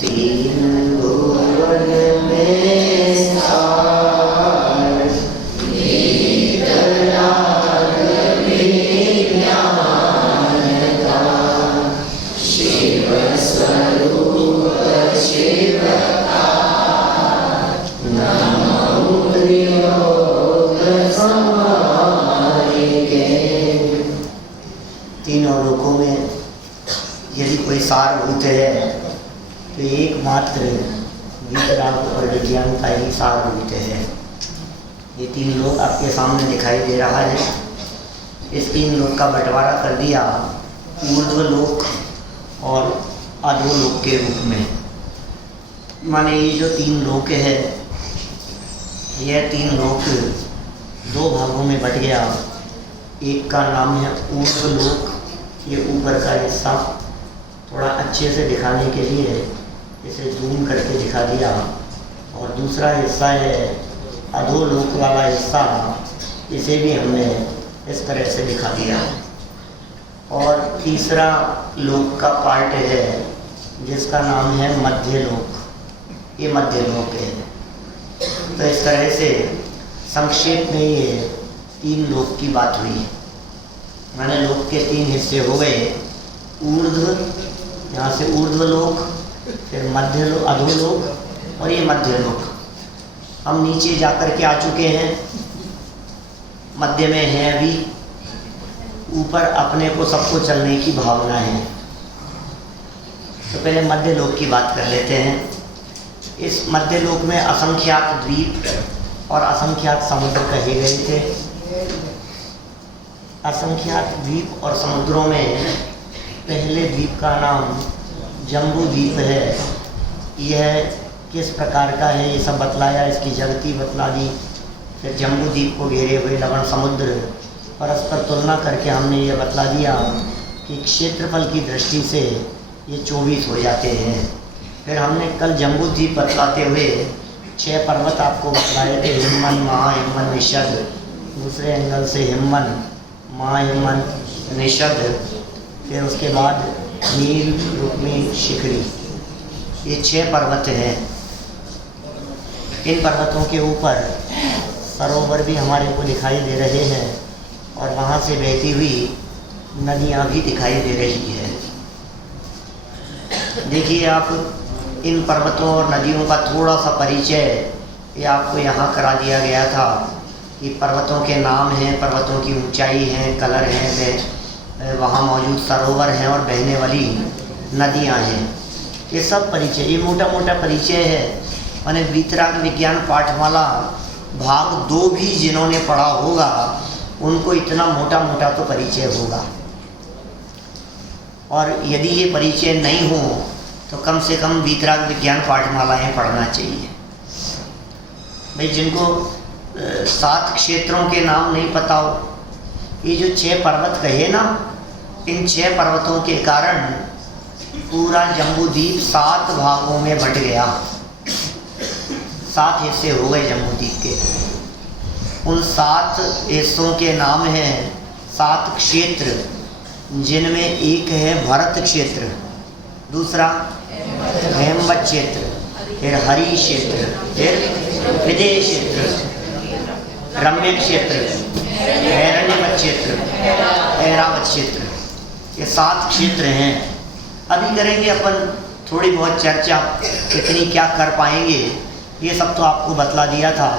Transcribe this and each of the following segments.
तीन भुवन में सार, वीतराग विज्ञान का, शिव स्वरूप शिव का, नमो योग समाहिके। तीनों लोकों में यदि कोई सारभूत है तो एकमात्र वीतराग और विज्ञान का ही सारभूत है। ये तीन लोक आपके सामने दिखाई दे रहा है। इस तीन लोक का बंटवारा कर दिया ऊर्ध्व लोक और अधोलोक के रूप में। माने ये जो तीन लोक है, यह तीन लोक दो भागों में बट गया। एक का नाम है ऊर्ध्व लोक, ये ऊपर का हिस्सा। थोड़ा अच्छे से दिखाने के लिए इसे जूम करके दिखा दिया। और दूसरा हिस्सा है अधोलोक वाला हिस्सा, इसे भी हमने इस तरह से दिखा दिया। और तीसरा लोक का पार्ट है जिसका नाम है मध्य लोक, ये मध्य लोक है। तो इस तरह से संक्षेप में ये तीन लोक की बात हुई। मैंने लोक के तीन हिस्से हो गए, ऊर्ध्व, यहाँ से ऊर्ध्व लोक, फिर मध्य लोक, अधोलोक और ये मध्य लोक। हम नीचे जाकर के आ चुके हैं, मध्य में हैं अभी, ऊपर अपने को सबको चलने की भावना है। तो पहले मध्य लोक की बात कर लेते हैं। इस मध्य लोक में असंख्यात द्वीप और असंख्यात समुद्र कहे गए थे। असंख्यात द्वीप और समुद्रों में पहले द्वीप का नाम जम्बू द्वीप है। यह किस प्रकार का है ये सब बतलाया, इसकी जगती बतला दी। फिर जम्बू द्वीप को घेरे हुए लवण समुद्र, परस्पर तुलना करके हमने ये बतला दिया कि क्षेत्रफल की दृष्टि से ये 24 हो जाते हैं। फिर हमने कल जम्बू द्वीप बतलाते हुए 6 पर्वत आपको बतलाए थे, हिमवन, महाहिमवन, निषद। दूसरे एंगल से हिमवन, महाहिमवन, निषद, फिर उसके बाद नील, रुक्मी, शिखरी, ये 6 पर्वत हैं। इन पर्वतों के ऊपर सरोवर भी हमारे को दिखाई दे रहे हैं और वहाँ से बहती हुई नदियाँ भी दिखाई दे रही है। देखिए आप, इन पर्वतों और नदियों का थोड़ा सा परिचय ये आपको यहाँ करा दिया गया था कि पर्वतों के नाम हैं, पर्वतों की ऊंचाई है, कलर हैं, वहाँ मौजूद सरोवर हैं और बहने वाली नदियाँ हैं। ये सब परिचय, ये मोटा मोटा परिचय है। माने वीतराग विज्ञान पाठमाला भाग 2 भी जिन्होंने पढ़ा होगा उनको इतना मोटा मोटा तो परिचय होगा। और यदि ये परिचय नहीं हो तो कम से कम वीतराग विज्ञान पाठमालाएँ पढ़ना चाहिए। भाई जिनको 7 क्षेत्रों के नाम नहीं पता हो, ये जो 6 पर्वत कहे ना, इन 6 पर्वतों के कारण पूरा जम्बूद्वीप 7 भागों में बट गया। 7 हिस्से हो गए जम्बूद्वीप के। उन 7 हिस्सों के नाम हैं 7 क्षेत्र, जिनमें एक है भरत क्षेत्र, दूसरा हेमवत क्षेत्र, फिर हरि क्षेत्र, फिर विदेश क्षेत्र, रम्य क्षेत्र, हिरण्यवत क्षेत्र, ऐरावत क्षेत्र। ये 7 क्षेत्र हैं। अभी करेंगे अपन थोड़ी बहुत चर्चा, कितनी क्या कर पाएंगे ये सब तो आपको बतला दिया था।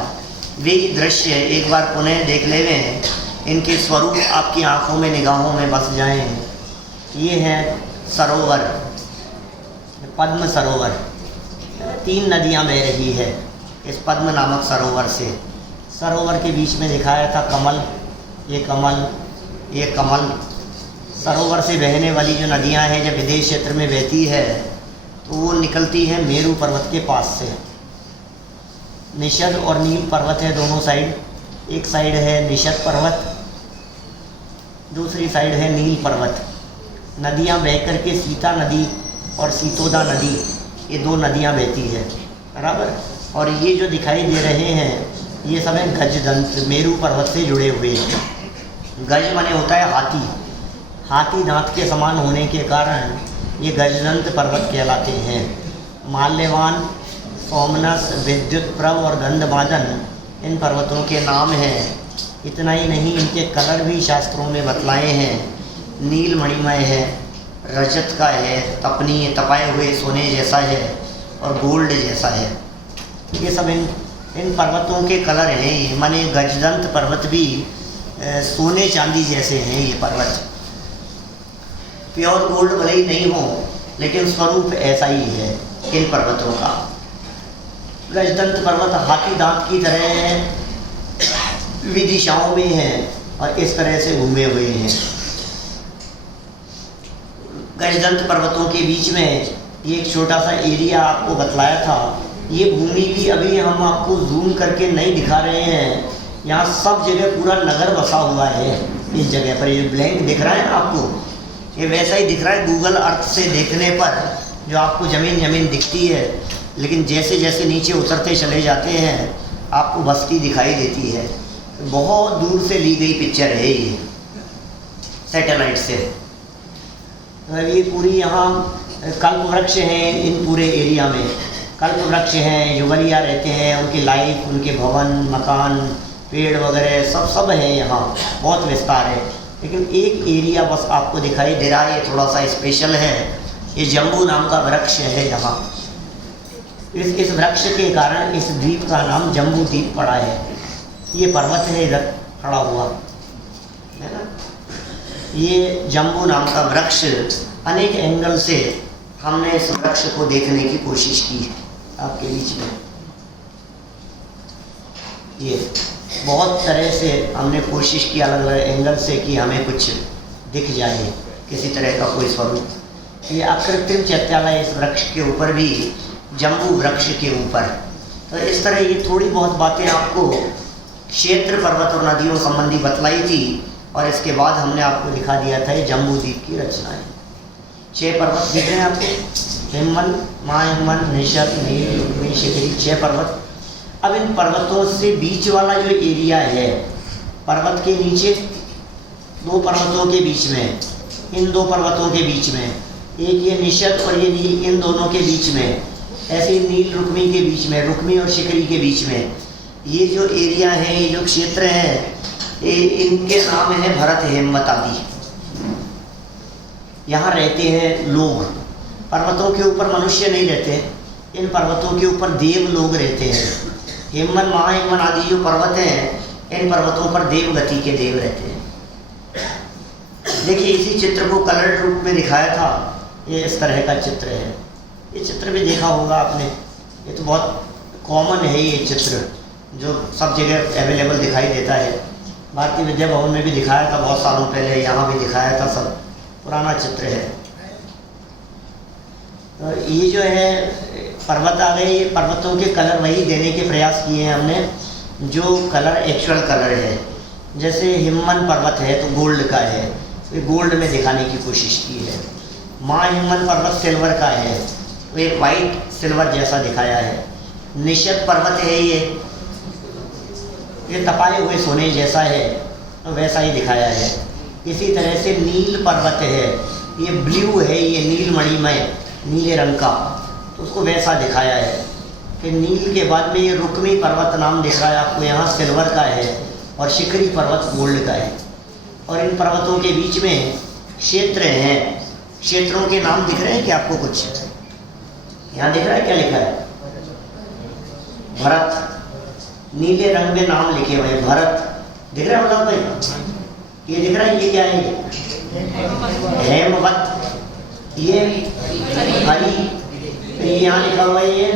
वे दृश्य एक बार पुनः देख लेवें, इनके स्वरूप आपकी आँखों में, निगाहों में बस जाएं। ये है सरोवर, पद्म सरोवर। 3 नदियाँ बह रही है इस पद्म नामक सरोवर से। सरोवर के बीच में दिखाया था कमल, ये कमल, ये कमल। सरोवर से बहने वाली जो नदियां हैं जब विदेश क्षेत्र में बहती है तो वो निकलती है मेरू पर्वत के पास से। निषद और नील पर्वत है दोनों साइड। एक साइड है निषद पर्वत, दूसरी साइड है नील पर्वत। नदियां बह करके सीता नदी और सीतोदा नदी, ये 2 नदियां बहती है, बराबर। और ये जो दिखाई दे रहे हैं ये सब है गजदंत, मेरू पर्वत से जुड़े हुए हैं। गज माने होता है हाथी, हाथी दांत के समान होने के कारण ये गजदंत पर्वत कहलाते हैं। माल्यवान, सोमनस, विद्युतप्रभ और गंधमादन इन पर्वतों के नाम हैं। इतना ही नहीं, इनके कलर भी शास्त्रों में बतलाए हैं। नील मणिमय है, रजत का है, तपनीय तपाए हुए सोने जैसा है और गोल्ड जैसा है। ये सब इन पर्वतों के कलर हैं। माने गजदंत पर्वत भी सोने चांदी जैसे हैं। ये पर्वत प्योर गोल्ड भले ही नहीं हो, लेकिन स्वरूप ऐसा ही है इन पर्वतों का। गजदंत पर्वत हाथी दांत की तरह विदिशाओं में हैं और इस तरह से घूमे हुए हैं। गजदंत पर्वतों के बीच में एक छोटा सा एरिया आपको बतलाया था। ये भूमि भी अभी हम आपको जूम करके नहीं दिखा रहे हैं। यहाँ सब जगह पूरा नगर बसा हुआ है। इस जगह पर ये ब्लैंक दिख रहा है आपको, ये वैसा ही दिख रहा है गूगल अर्थ से देखने पर, जो आपको ज़मीन दिखती है, लेकिन जैसे जैसे नीचे उतरते चले जाते हैं आपको बस्ती दिखाई देती है। बहुत दूर से ली गई पिक्चर है ये, सैटेलाइट से। ये पूरी यहाँ कल्प वृक्ष हैं। इन पूरे एरिया में कल्प वृक्ष हैं, युगलिया रहते हैं, उनकी लाइफ, उनके भवन, मकान, पेड़ वगैरह सब हैं यहाँ। बहुत विस्तार है, लेकिन एक एरिया बस आपको दिखाई दे रहा है, ये थोड़ा सा स्पेशल है। ये जम्बू नाम का वृक्ष है यहाँ। इस वृक्ष के कारण इस द्वीप का नाम जम्बू द्वीप पड़ा है। ये पर्वत है इधर खड़ा हुआ है ना, ये जम्बू नाम का वृक्ष। अनेक एंगल से हमने इस वृक्ष को देखने की कोशिश की है आपके बीच में। ये बहुत तरह से हमने कोशिश की अलग अलग एंगल से कि हमें कुछ दिख जाए, किसी तरह का कोई स्वरूप। ये अकृत्रिम चैत्यालय इस वृक्ष के ऊपर भी, जम्बू वृक्ष के ऊपर। तो इस तरह ये थोड़ी बहुत बातें आपको क्षेत्र, पर्वत और नदियों संबंधी बतलाई थी, और इसके बाद हमने आपको दिखा दिया था ये जम्बू द्वीप की रचनाएं। 6 पर्वत दिख रहे हैं आपको, हिमवन, महाहिमवन, निषद, नील, रुक्मी, शिखरी, 6 पर्वत। अब इन पर्वतों से बीच वाला जो एरिया है, पर्वत के नीचे 2 पर्वतों के बीच में, इन 2 पर्वतों के बीच में, एक ये निषद और ये नील, इन दोनों के बीच में, ऐसे नील रुक्मी के बीच में, रुक्मी और शिखरी के बीच में, ये जो एरिया है, ये जो क्षेत्र है, इनके नाम है भरत, हेमवत आदि। यहाँ रहते हैं लोग। पर्वतों के ऊपर मनुष्य नहीं रहते, इन पर्वतों के ऊपर देव लोग रहते हैं। हेमवन, महाहेमवन आदि जो पर्वत हैं, इन पर्वतों पर देव गति के देव रहते हैं। देखिए, इसी चित्र को कलर रूप में दिखाया था। ये इस तरह का चित्र है। ये चित्र भी देखा होगा आपने, ये तो बहुत कॉमन है। ये चित्र जो सब जगह अवेलेबल दिखाई देता है। भारतीय विद्या भवन में भी दिखाया था बहुत सालों पहले, यहाँ भी दिखाया था। सब पुराना चित्र है। तो ये जो है पर्वत आ गए, ये पर्वतों के कलर वही देने के प्रयास किए हैं हमने जो कलर एक्चुअल कलर है। जैसे हिमवन पर्वत है तो गोल्ड का है, तो गोल्ड में दिखाने की कोशिश की है। महाहिमवन पर्वत सिल्वर का है, तो एक वाइट सिल्वर जैसा दिखाया है। निषद पर्वत है, ये तपाए हुए सोने जैसा है, तो वैसा ही दिखाया है। इसी तरह से नील पर्वत है, ये ब्लू है, ये नील मणिमय, नीले रंग का, तो उसको वैसा दिखाया है। फिर नील के बाद में ये रुक्मी पर्वत नाम दिख रहा है आपको, यहाँ सिल्वर का है, और शिखरी पर्वत गोल्ड का है। और इन पर्वतों के बीच में क्षेत्र हैं। क्षेत्रों के नाम दिख रहे हैं क्या आपको? कुछ यहाँ दिख रहा है, क्या लिखा है? भरत, नीले रंग में नाम लिखे हुए हैं, भरत दिख रहा है मतलब भाई? ये दिख रहा है, ये क्या है? हेमवत, ये हरी, ये यहाँ लिखा हुआ है ये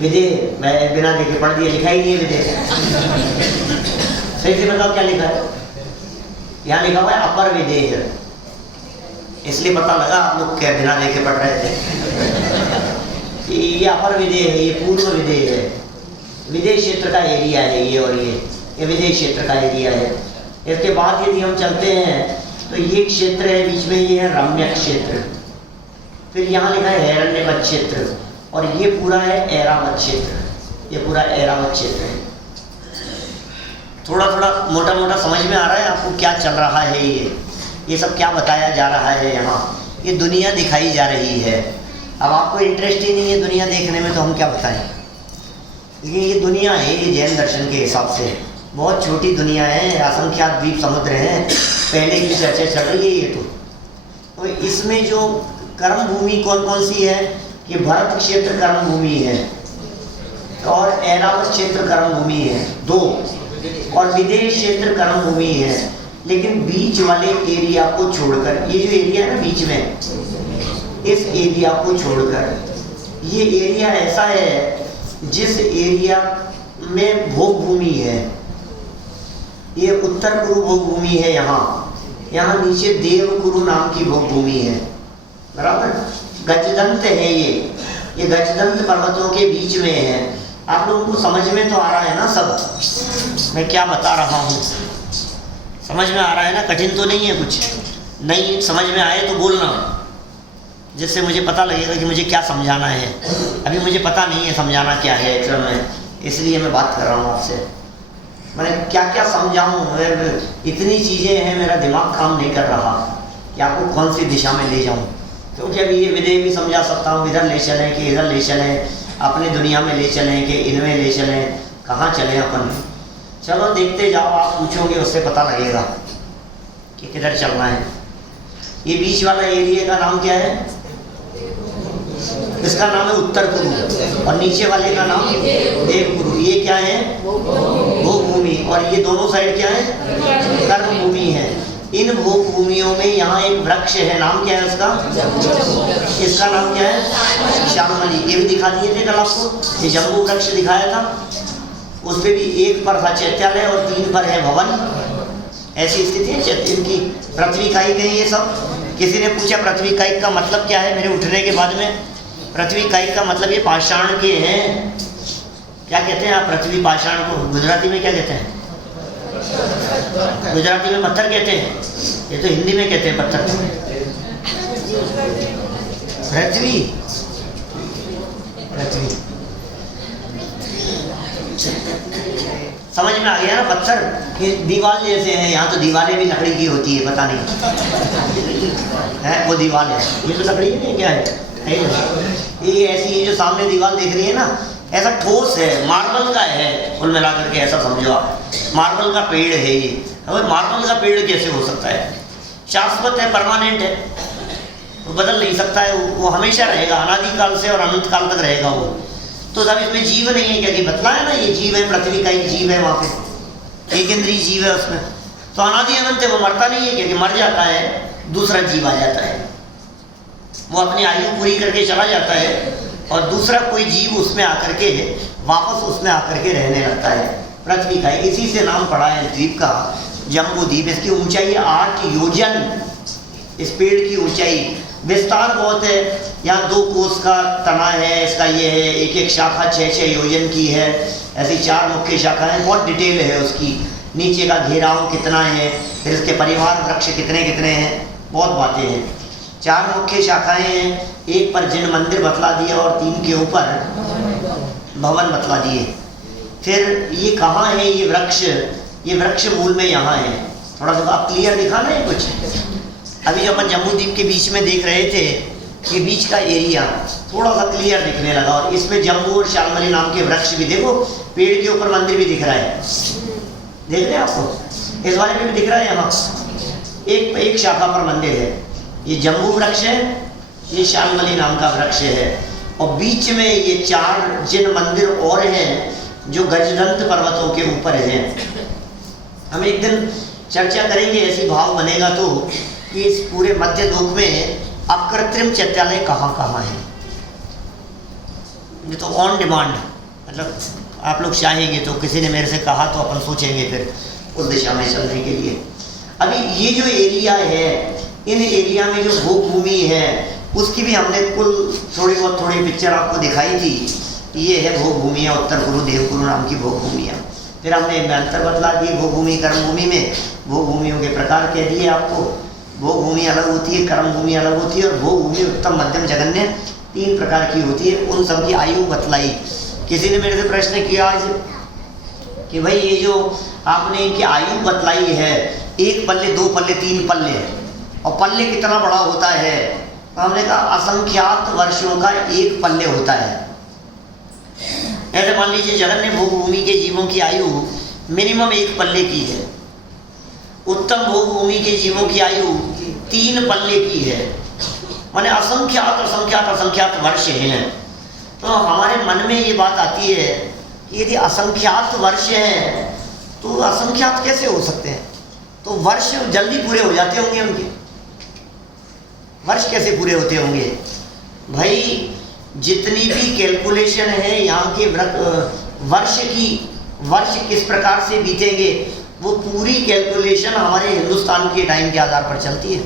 विदेह। मैं बिना देखे पढ़ दिया, लिखा ही नहीं है विदेह। सही से बताओ क्या लिखा है? यहाँ लिखा हुआ है अपर विदेह, इसलिए पता लगा आप लोग क्या बिना देखे पढ़ रहे थे। ये अपर विदेह है, ये पूर्व विदेह है। विदेश क्षेत्र का एरिया है ये, और ये विदेश क्षेत्र का एरिया है। इसके बाद यदि हम चलते हैं तो ये क्षेत्र है बीच में, ये है रम्य क्षेत्र। फिर यहाँ लिखा है हिरण्यवत क्षेत्र, और ये पूरा है ऐरावत क्षेत्र। ये पूरा ऐरावत क्षेत्र है। थोड़ा थोड़ा मोटा मोटा समझ में आ रहा है आपको क्या चल रहा है? ये सब क्या बताया जा रहा है यहाँ? ये दुनिया दिखाई जा रही है। अब आपको इंटरेस्ट ही नहीं है दुनिया देखने में तो हम क्या बताएं। लेकिन ये दुनिया है, ये जैन दर्शन के हिसाब से बहुत छोटी दुनिया है, असंख्यात द्वीप समुद्र हैं, पहले की चर्चा चल रही है ये तो इसमें जो कर्म भूमि कौन कौन सी है कि भरत क्षेत्र कर्म भूमि है और ऐरावत क्षेत्र कर्म भूमि है 2, और विदेश क्षेत्र कर्म भूमि है। लेकिन बीच वाले एरिया को छोड़कर, ये जो एरिया है ना बीच में, इस एरिया को छोड़कर ये एरिया ऐसा है जिस एरिया में भोग भूमि है, ये उत्तर कुरु भोग भूमि है, यहाँ नीचे देवकुरु नाम की भोग भूमि है, बराबर। गजदंत है ये गजदंत पर्वतों के बीच में है। आप लोगों को समझ में तो आ रहा है ना सब मैं क्या बता रहा हूँ, समझ में आ रहा है ना, कठिन तो नहीं है कुछ। नहीं समझ में आए तो बोलना, जिससे मुझे पता लगेगा कि मुझे क्या समझाना है। अभी मुझे पता नहीं है समझाना क्या है एक्चुअल में, इसलिए मैं बात कर रहा हूँ आपसे। मैंने क्या क्या समझाऊँ, इतनी चीज़ें हैं, मेरा दिमाग काम नहीं कर रहा कि आपको कौन सी दिशा में ले जाऊँ। क्योंकि अभी ये विदेह भी समझा सकता हूँ, इधर ले चलें कि इधर ले चलें, अपनी दुनिया में ले चलें कि इनमें ले चलें, कहाँ चलें अपन। चलो देखते जाओ, आप पूछोगे उससे पता लगेगा कि किधर चलना है। ये बीच वाला एरिया का नाम क्या है? इसका नाम है उत्तर कुरु, और नीचे वाले का नाम देवकुरु। ये क्या है? भोग भूमि। और ये दोनों साइड क्या है? कर्म भूमि है। इन भोग भूमियों में यहाँ एक वृक्ष है, नाम क्या है उसका? इसका नाम क्या है? श्यामली। ये भी दिखा दिए थे कल आपको, ये जम्बू वृक्ष दिखाया था। उस पर भी 1 पर था चैत्यालय और 3 पर है भवन। ऐसी स्थिति है इनकी। पृथ्वी कायिक है ये सब। किसी ने पूछा पृथ्वी कायिक का मतलब क्या है मेरे उठने के बाद में। पृथ्वी कायिक का मतलब ये पाषाण के हैं। क्या कहते हैं आप पृथ्वी पाषाण को? गुजराती में क्या कहते हैं? गुजराती में पत्थर कहते हैं, ये तो हिंदी में कहते हैं पत्थर। पृथ्वी समझ में आ गया ना? पत्थर ये दीवार जैसे हैं, यहाँ तो दीवारें भी लकड़ी की होती है, पता नहीं है वो दीवार है, ये तो लकड़ी है, क्या है ये ऐसी ये जो सामने दीवार देख रही है ना, ऐसा ठोस है, मार्बल का है कुल मिला करके, ऐसा समझो आप। मार्बल का पेड़ है ये। अब मार्बल का पेड़ कैसे हो सकता है? शाश्वत है, परमानेंट है, वो बदल नहीं सकता है, वो हमेशा रहेगा, अनादिकाल से और अनंत काल तक रहेगा वो। तो तब इसमें जीव नहीं है, क्या बतलाया ना, ये जीव है, पृथ्वी का एक जीव है, वहाँ पे एक इंद्रिय जीव है उसमें, तो अनादि अनंत है, वो मरता नहीं है, क्योंकि मर जाता है दूसरा जीव आ जाता है, वो अपनी आयु पूरी करके चला जाता है और दूसरा कोई जीव उसमें आकर के वापस उसमें आकर के रहने लगता है। पृथ्वी का इसी से नाम पड़ा है इस द्वीप का, जम्बू द्वीप। इसकी ऊंचाई 8 योजन, इस पेड़ की ऊंचाई। विस्तार बहुत है, यहाँ 2 कोस का तना है इसका, ये है, एक एक शाखा 6-6 योजन की है, ऐसी 4 मुख्य शाखाएं, बहुत डिटेल है उसकी। नीचे का घेराव कितना है, फिर इसके परिवार वृक्ष कितने कितने हैं, बहुत बातें हैं। 4 मुख्य शाखाएं हैं, एक पर जिन मंदिर बतला दिए और 3 के ऊपर भवन बतला दिए। फिर ये कहाँ है ये वृक्ष मूल में यहाँ है। थोड़ा सा आप क्लियर दिखा ना है कुछ। अभी जो अपन जम्बू द्वीप के बीच में देख रहे थे, ये बीच का एरिया थोड़ा सा क्लियर दिखने लगा, और इसमें जम्बू और श्यामली नाम के वृक्ष भी, देखो पेड़ के ऊपर मंदिर भी दिख रहा है, देख रहे हैं आपको, इस वाले में भी दिख रहा है, यहाँ एक शाखा पर मंदिर है। ये जम्बू वृक्ष है, ये श्यामली नाम का वृक्ष है, और बीच में ये 4 जिन मंदिर और हैं जो गजदंत पर्वतों के ऊपर हैं। हम एक दिन चर्चा करेंगे, ऐसी भाव बनेगा तो, कि इस पूरे मध्य लोक में अकृत्रिम चैत्यालय कहाँ कहाँ है। ये तो ऑन डिमांड, मतलब आप लोग चाहेंगे तो, किसी ने मेरे से कहा तो अपन सोचेंगे फिर उस दिशा में चलने के लिए। अभी ये जो एरिया है, इन एरिया में जो भोग भूमि है उसकी भी हमने कुल थोड़ी पिक्चर आपको दिखाई थी। ये है भोग भूमियाँ, उत्तर कुरु देवकुरु नाम की भोग भूमियाँ। फिर हमने अंतर बतला दिए भोग भूमि कर्म भूमि में। भोग भूमियों के प्रकार कह दिए आपको, भोग भूमि अलग होती है, कर्म भूमि अलग होती है, और भोग भूमि उत्तम मध्यम जघन्य 3 प्रकार की होती है। उन सब की आयु बतलाई। किसी ने मेरे से प्रश्न किया आज कि भाई ये जो आपने इनकी आयु बतलाई है, 1 पल्ले 2 पल्ले 3 पल्ले, और पल्ले कितना बड़ा होता है, तो हमने कहा असंख्यात वर्षों का एक पल्ले होता है। ऐसे मान लीजिए जगन ने भोग भूमि के जीवों की आयु मिनिमम 1 पल्ले की है, उत्तम भोग भूमि के जीवों की आयु 3 पल्ले की है, माने असंख्यात असंख्यात असंख्यात वर्ष हैं। तो हमारे मन में ये बात आती है कि यदि असंख्यात वर्ष हैं तो असंख्यात कैसे हो सकते हैं? तो वर्ष जल्दी पूरे हो जाते होंगे उनके, वर्ष कैसे पूरे होते होंगे? भाई जितनी भी कैलकुलेशन है यहाँ के वर्ष किस प्रकार से बीतेंगे, वो पूरी कैलकुलेशन हमारे हिंदुस्तान के टाइम के आधार पर चलती है,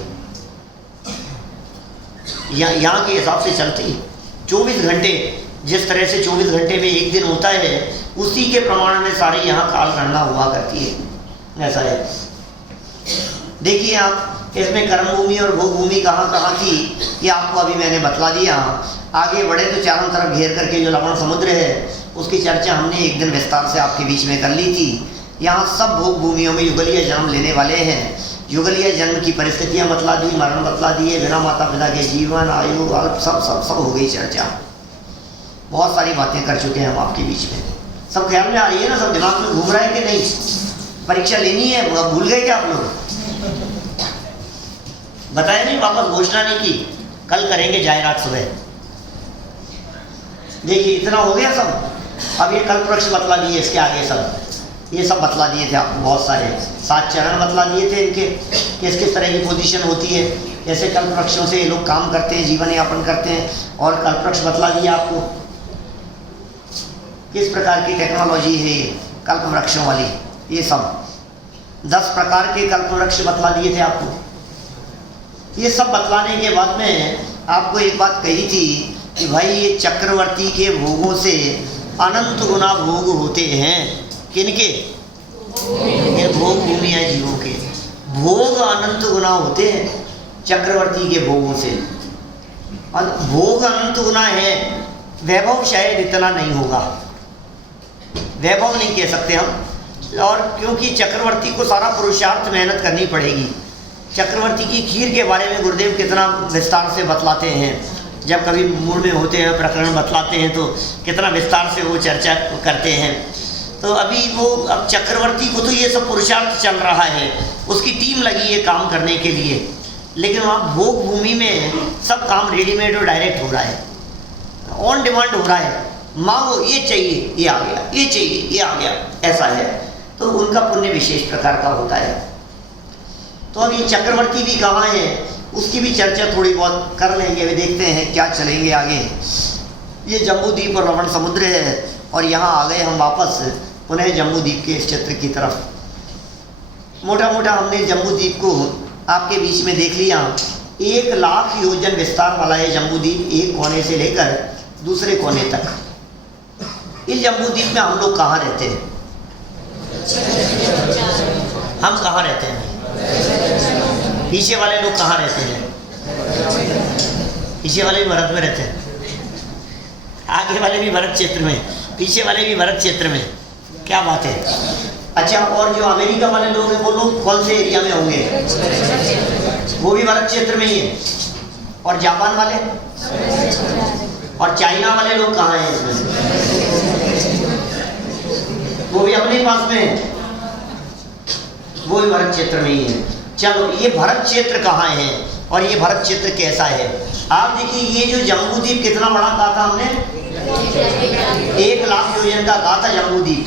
यहाँ के हिसाब से चलती है। 24 घंटे, जिस तरह से 24 घंटे में एक दिन होता है, उसी के प्रमाण में सारी यहाँ काल गणना हुआ करती है। ऐसा है। देखिए आप इसमें कर्म भूमि और भोग भूमि कहाँ कहाँ थी, ये आपको अभी मैंने बतला दिया। आगे बढ़े तो चारों तरफ घेर करके जो लवण समुद्र है उसकी चर्चा हमने एक दिन विस्तार से आपके बीच में कर ली थी। यहाँ सब भोग भूमियों में युगलीय जन्म लेने वाले हैं। युगलीय जन्म की परिस्थितियाँ बतला दी, मरण बतला दिए, बिना माता पिता के जीवन, आयु, अल्प, सब हो गई चर्चा। बहुत सारी बातें कर चुके हैं हम आपके बीच में। सब ख्याल में आ रही है ना? सब दिमाग में घूम रहा है कि नहीं? परीक्षा लेनी है, भूल गए क्या आप लोग? बताया नहीं, वापस घोषणा नहीं की, कल करेंगे जायरात सुबह। देखिए इतना हो गया सब। अब ये कल्पवृक्ष बतला दिए, इसके आगे सब ये सब बतला दिए थे आपको, बहुत सारे 7 चरण बतला दिए थे इनके, किस किस तरह की पोजीशन होती है, कैसे कल्पवृक्षों से ये लोग काम करते हैं, जीवन यापन करते हैं। और कल्पवृक्ष बतला दिया आपको किस प्रकार की टेक्नोलॉजी है ये कल्पवृक्षों वाली, ये सब 10 प्रकार के कल्पवृक्ष बतला दिए थे आपको। ये सब बतलाने के बाद में आपको एक बात कही थी कि भाई ये चक्रवर्ती के भोगों से अनंत गुना भोग होते हैं। किनके? ये भोग भूमि है जीवों के, भोग अनंत गुना होते हैं चक्रवर्ती के भोगों से। और भोग अनंत गुना है, वैभव शायद इतना नहीं होगा, वैभव नहीं कह सकते हम। और क्योंकि चक्रवर्ती को सारा पुरुषार्थ मेहनत करनी पड़ेगी। चक्रवर्ती की खीर के बारे में गुरुदेव कितना विस्तार से बतलाते हैं, जब कभी मूड में होते हैं प्रकरण बतलाते हैं तो कितना विस्तार से वो चर्चा करते हैं। तो अभी वो अब चक्रवर्ती को तो ये सब पुरुषार्थ चल रहा है, उसकी टीम लगी है काम करने के लिए, लेकिन वहाँ भोग भूमि में सब काम रेडीमेड और डायरेक्ट हो रहा है, ऑन डिमांड हो रहा है। मांगो, ये चाहिए, ये आ गया, ये चाहिए, ये आ गया, ऐसा है। तो उनका पुण्य विशेष प्रकार का होता है। तो अब ये चक्रवर्ती भी कहाँ है, उसकी भी चर्चा थोड़ी बहुत कर लेंगे, अभी देखते हैं क्या चलेंगे आगे। ये जम्बूद्वीप और लवण समुद्र है, और यहाँ आ गए हम वापस पुनः जम्बूद्वीप के इस क्षेत्र की तरफ। मोटा मोटा हमने जम्बूद्वीप को आपके बीच में देख लिया। 1 लाख योजन विस्तार वाला है जम्बूद्वीप, एक कोने से लेकर दूसरे कोने तक। इस जम्बूद्वीप में हम लोग कहाँ रहते हैं? हम कहाँ रहते हैं? पीछे वाले लोग कहाँ रहते हैं? पीछे वाले भी भारत में रहते हैं, आगे वाले भी भारत क्षेत्र में, पीछे वाले भी भारत क्षेत्र में। क्या बात है। अच्छा, और जो अमेरिका वाले लोग हैं वो लोग कौन से एरिया में होंगे? वो भी भारत क्षेत्र में ही है। और जापान वाले और चाइना वाले लोग कहाँ हैं इसमें? वो भी अपने पास में है, वो भी भारत क्षेत्र में ही है। चलो, ये भारत क्षेत्र कहाँ है और ये भारत क्षेत्र कैसा है? आप देखिए, ये जो जम्बूद्वीप कितना बड़ा कहा था हमने? 1 लाख योजन का कहा था जम्बूद्वीप।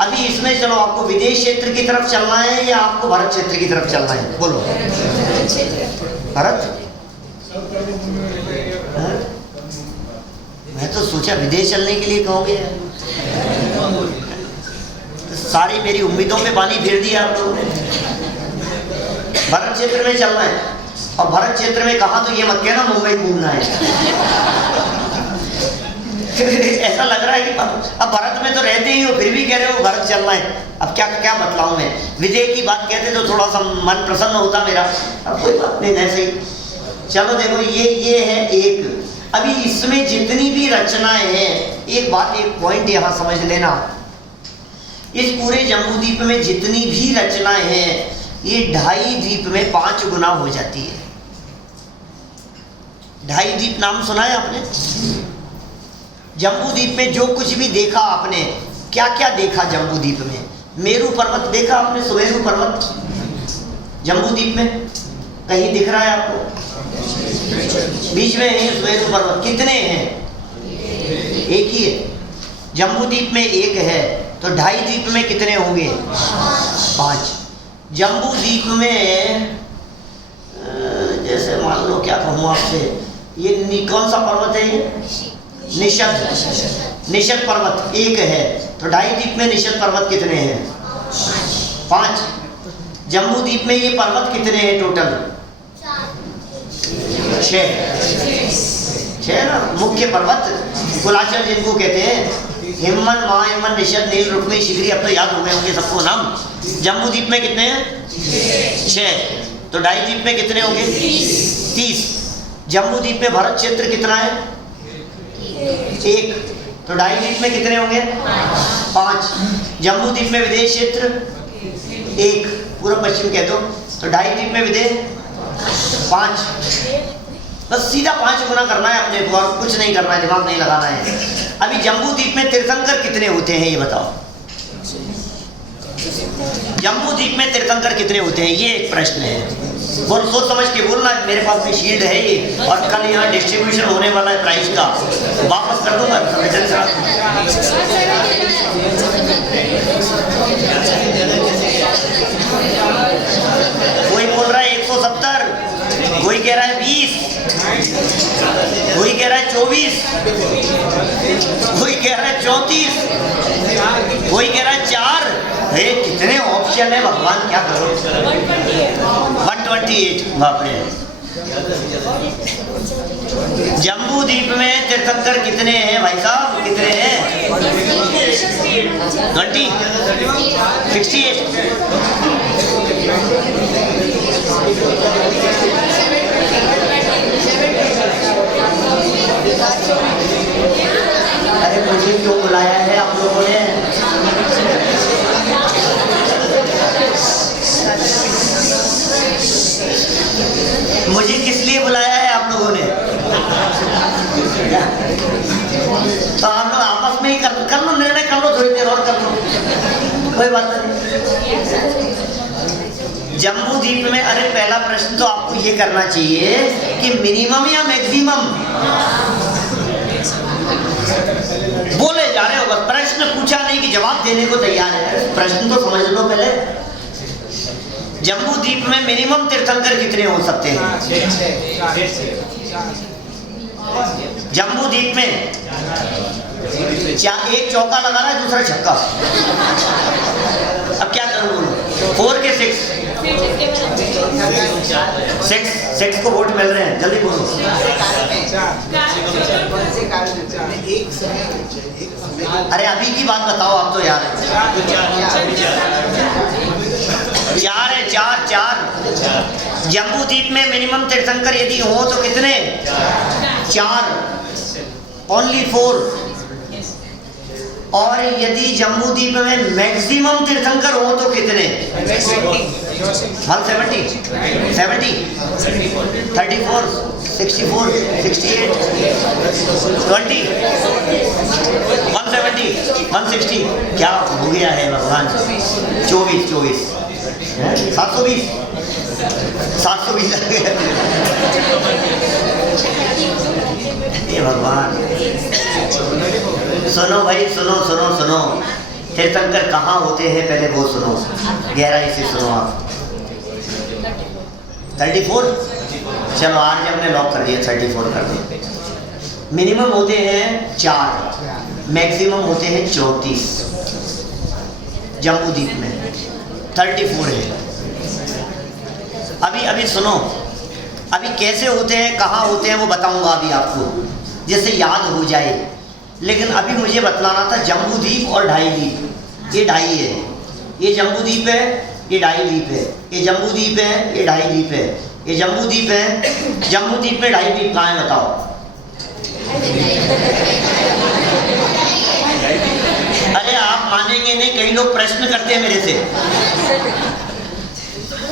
अभी इसमें चलो आपको विदेश क्षेत्र की तरफ चलना है या आपको भारत क्षेत्र की तरफ चलना है? बोलो। भारत? मैं तो सोचा विदेश चलने के लिए कहोगे, तो सारी मेरी उम्मीदों पे पानी फेर दिया आप लोगों ने। भारत क्षेत्र में चलना है, और भारत क्षेत्र में कहा तो ये मत कहना मुंबई घूमना है। ऐसा लग रहा है कि अब भारत में तो रहते ही हो, फिर भी कह रहे हो भारत चलना है। अब क्या क्या बतलाऊं मैं? विजय की बात कहते तो थोड़ा सा मन प्रसन्न होता मेरा। अब कोई बात नहीं, ऐसे ही चलो। देखो, ये है एक। अभी इसमें जितनी भी रचनाएं हैं, एक बात, एक पॉइंट यहाँ समझ लेना, इस पूरे जम्बूद्वीप में जितनी भी रचनाएं हैं, ये 2.5 द्वीप में 5 गुना हो जाती है। ढाई द्वीप नाम सुना है आपने? जम्बू द्वीप में जो कुछ भी देखा आपने, क्या क्या देखा जम्बू द्वीप में? मेरू पर्वत देखा आपने? सुमेरु पर्वत जम्बू द्वीप में कहीं दिख रहा है आपको? बीच में है सुमेरु पर्वत। कितने हैं? एक ही है। जम्बू द्वीप में एक है, तो ढाई द्वीप में कितने होंगे? 5। जम्बू द्वीप में जैसे मान लो, क्या कहूँ आपसे, ये कौन सा पर्वत है? ये निषद पर्वत एक है, तो ढाई द्वीप में निषद पर्वत कितने हैं? 5। जम्बू द्वीप में ये पर्वत कितने हैं टोटल? 6 ना। मुख्य पर्वत कुलाचल जिनको कहते हैं, हिमन, महाहिमन, निषद, नील, रुक्मी, शिखरी, अब तो याद हो गए होंगे सबको नाम। जम्बू द्वीप में कितने हैं? 6। तो ढाई द्वीप में कितने होंगे? 30। जम्बू द्वीप में भरत क्षेत्र कितना है? 1। तो ढाई द्वीप में कितने होंगे? 5। जम्बू द्वीप में विदेश क्षेत्र 1, पूर्व पश्चिम कह दो, तो ढाई द्वीप में विदेश 5। बस सीधा 5 गुना करना है अपने को, और कुछ नहीं करना है, दिमाग नहीं लगाना है। अभी जम्बू द्वीप में तीर्थंकर कितने होते हैं ये बताओ? जम्बू द्वीप में तीर्थंकर कितने होते हैं, ये एक प्रश्न है। बोल, सोच समझ के बोलना। मेरे पास भी शील्ड है ये, और कल यहाँ डिस्ट्रीब्यूशन होने वाला है प्राइज का, वापस कर दूंगा। कोई बोल रहा है 170, कोई कह रहा है 20, कोई कह रहा है 24, कोई कह रहा है 34, कोई कह रहा है 4। कितने ऑप्शन है भगवान, क्या करो? 128। बाप रे। जम्बू द्वीप में तीर्थंकर कितने हैं भाई साहब? कितने हैं? 20, 68। अरे मुझे क्यों बुलाया है आप लोगों ने? मुझे किस लिए बुलाया है आप लोगों ने? तो आप लोग आपस में ही कर लो, निर्णय कर लो, थोड़ी देर और कर लो, कोई बात नहीं। जम्बू द्वीप में, अरे पहला प्रश्न तो आपको ये करना चाहिए कि मिनिमम या मैक्सिमम? बोले जा रहे हो बस, प्रश्न पूछा नहीं कि जवाब देने को तैयार है। प्रश्न तो समझ लो पहले। जम्बू द्वीप में मिनिमम तीर्थंकर कितने हो सकते हैं? जम्बू द्वीप में एक चौका लगा रहा है, दूसरा छक्का। अब क्या करूं बोलो? 4 के 6 को वोट मिल रहे हैं, जल्दी बोलो। अरे अभी की बात बताओ आप तो यार। 4 है, 4। जम्बू द्वीप में मिनिमम तीर्थंकर यदि हो तो कितने? 4, ओनली 4। और यदि जम्बू द्वीप में मैक्सिमम तीर्थंकर हो तो कितने? 170, 70, 34, 64, 68, 20, 170, 160। क्या हो गया है भगवान? 24, 720, 720 ये भगवान। सुनो भाई, सुनो। तीर्थंकर कहाँ होते हैं पहले वो सुनो, गहराई से सुनो आप। 34, चलो आज हमने लॉक कर दिया, 34 कर दिया। मिनिमम होते हैं 4, मैक्सिमम होते हैं 34। जम्बू द्वीप में 34 है। अभी सुनो, अभी कैसे होते हैं, कहाँ होते हैं वो बताऊंगा अभी आपको, जैसे याद हो जाए। लेकिन अभी मुझे बतलाना था जम्बू द्वीप और ढाई द्वीप। ये ढाई है, ये जम्बू द्वीप है, ये ढाई द्वीप है, ये जम्बू द्वीप है, ये ढाई द्वीप है, ये जम्बू द्वीप है। जम्बू द्वीप में ढाई द्वीप कहाँ है बताओ? अरे आप मानेंगे नहीं, कई लोग प्रश्न करते हैं मेरे से,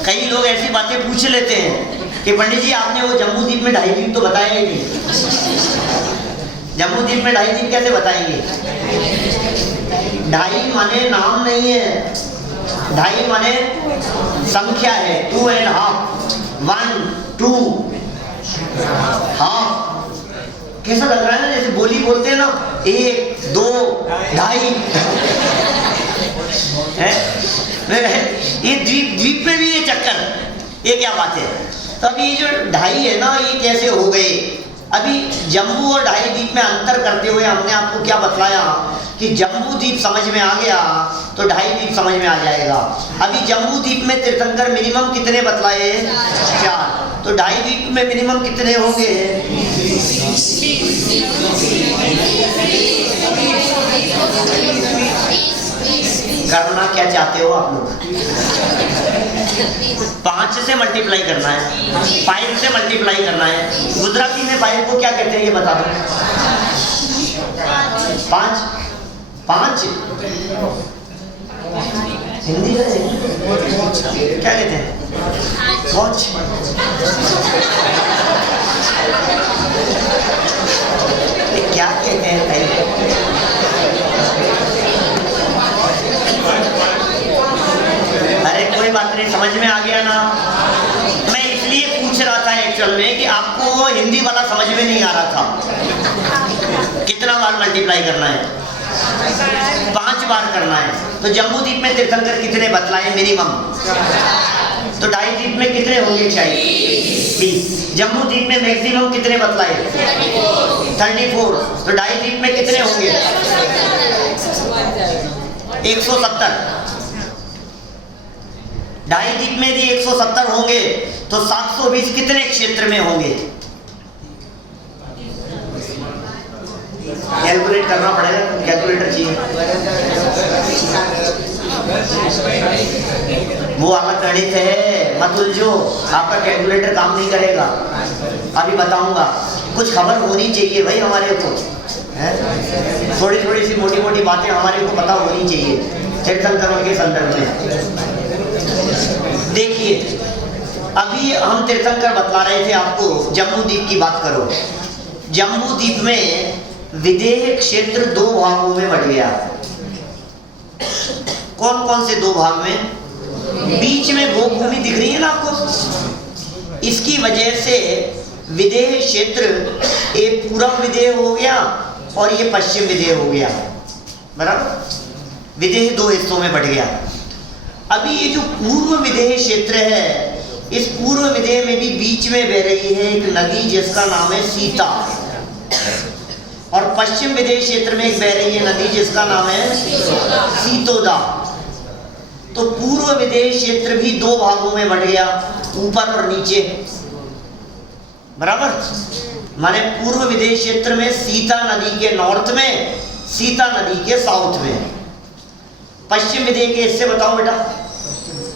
कई लोग ऐसी बातें पूछ लेते हैं कि पंडित जी आपने वो जम्बू द्वीप में 2.5 द्वीप तो बताया ही नहीं। जम्बू द्वीप में 2.5 द्वीप कैसे बताएंगे? 2.5 माने नाम नहीं है, 2.5 माने संख्या है, 2.5, 1, 2 हाफ। कैसा लग रहा है ना, जैसे बोली बोलते हैं ना, 1, 2, 2.5 ये द्वीप में भी ये चक्कर, ये क्या बात है? तो अभी ये जो 2.5 है ना, ये कैसे हो गए? अभी जम्बू और 2.5 द्वीप में अंतर करते हुए हमने आपको क्या बतलाया कि जम्बू द्वीप समझ में आ गया तो 2.5 द्वीप समझ में आ जाएगा। अभी जम्बू द्वीप में तीर्थंकर मिनिमम कितने बतलाए? 4। तो 2.5 द्वीप में मिनिमम कितने होंगे? करना क्या चाहते हो आप लोग? 5 से मल्टीप्लाई करना है, 5 से मल्टीप्लाई करना है। गुजराती में 5 को क्या कहते हैं ये बता दो। 5 हिंदी में क्या कहते हैं? वॉच। क्या कहते हैं भाई? अरे कोई बात नहीं, समझ में आ गया ना। मैं इसलिए पूछ रहा था एक्चुअल में कि आपको हिंदी वाला समझ में नहीं आ रहा था। कितना बार मल्टीप्लाई करना है? 5 बार करना है। तो जम्बू द्वीप में तीर्थंकर कितने बतलाए मिनिमम? तो 2.5 द्वीप में कितने होंगे चाहिए? 20। जम्बू द्वीप में मैक्सिमम कितने बतलाए? 34। तो 2.5 द्वीप में कितने होंगे? 170। 2.5 द्वीप में यदि 170 होंगे तो 720 कितने क्षेत्र में होंगे? कैलकुलेट करना पड़ेगा, कैलकुलेटर चाहिए। वो अलग गणित है, मत उलझो, आपका कैलकुलेटर काम नहीं करेगा। अभी बताऊंगा। कुछ खबर होनी चाहिए भाई हमारे को, थोड़ी थोड़ी सी मोटी मोटी बातें हमारे को पता होनी चाहिए तीर्थंकरों के संदर्भ में। देखिए अभी हम तीर्थंकर बतला रहे थे आपको, जम्बू द्वीप की बात करो। जम्बू द्वीप में विदेह क्षेत्र 2 भागों में बट गया। कौन कौन से 2 भाग में? बीच में भोग भूमि दिख रही है ना आपको, इसकी वजह से विदेह क्षेत्र एक पूर्व विदेह हो गया और ये पश्चिम विदेह हो गया, बराबर। विदेह 2 हिस्सों में बट गया। अभी ये जो पूर्व विदेह क्षेत्र है, इस पूर्व विदेह में भी बीच में बह रही है एक नदी जिसका नाम है सीता, और पश्चिम विदेह क्षेत्र में एक बह रही है नदी जिसका नाम है सीतोदा। तो पूर्व विदेह क्षेत्र भी 2 भागों में बट गया, ऊपर और नीचे, बराबर। माने पूर्व विदेह क्षेत्र में सीता नदी के नॉर्थ में, सीता नदी के साउथ में। पश्चिम विदेह के हिस्से बताओ बेटा।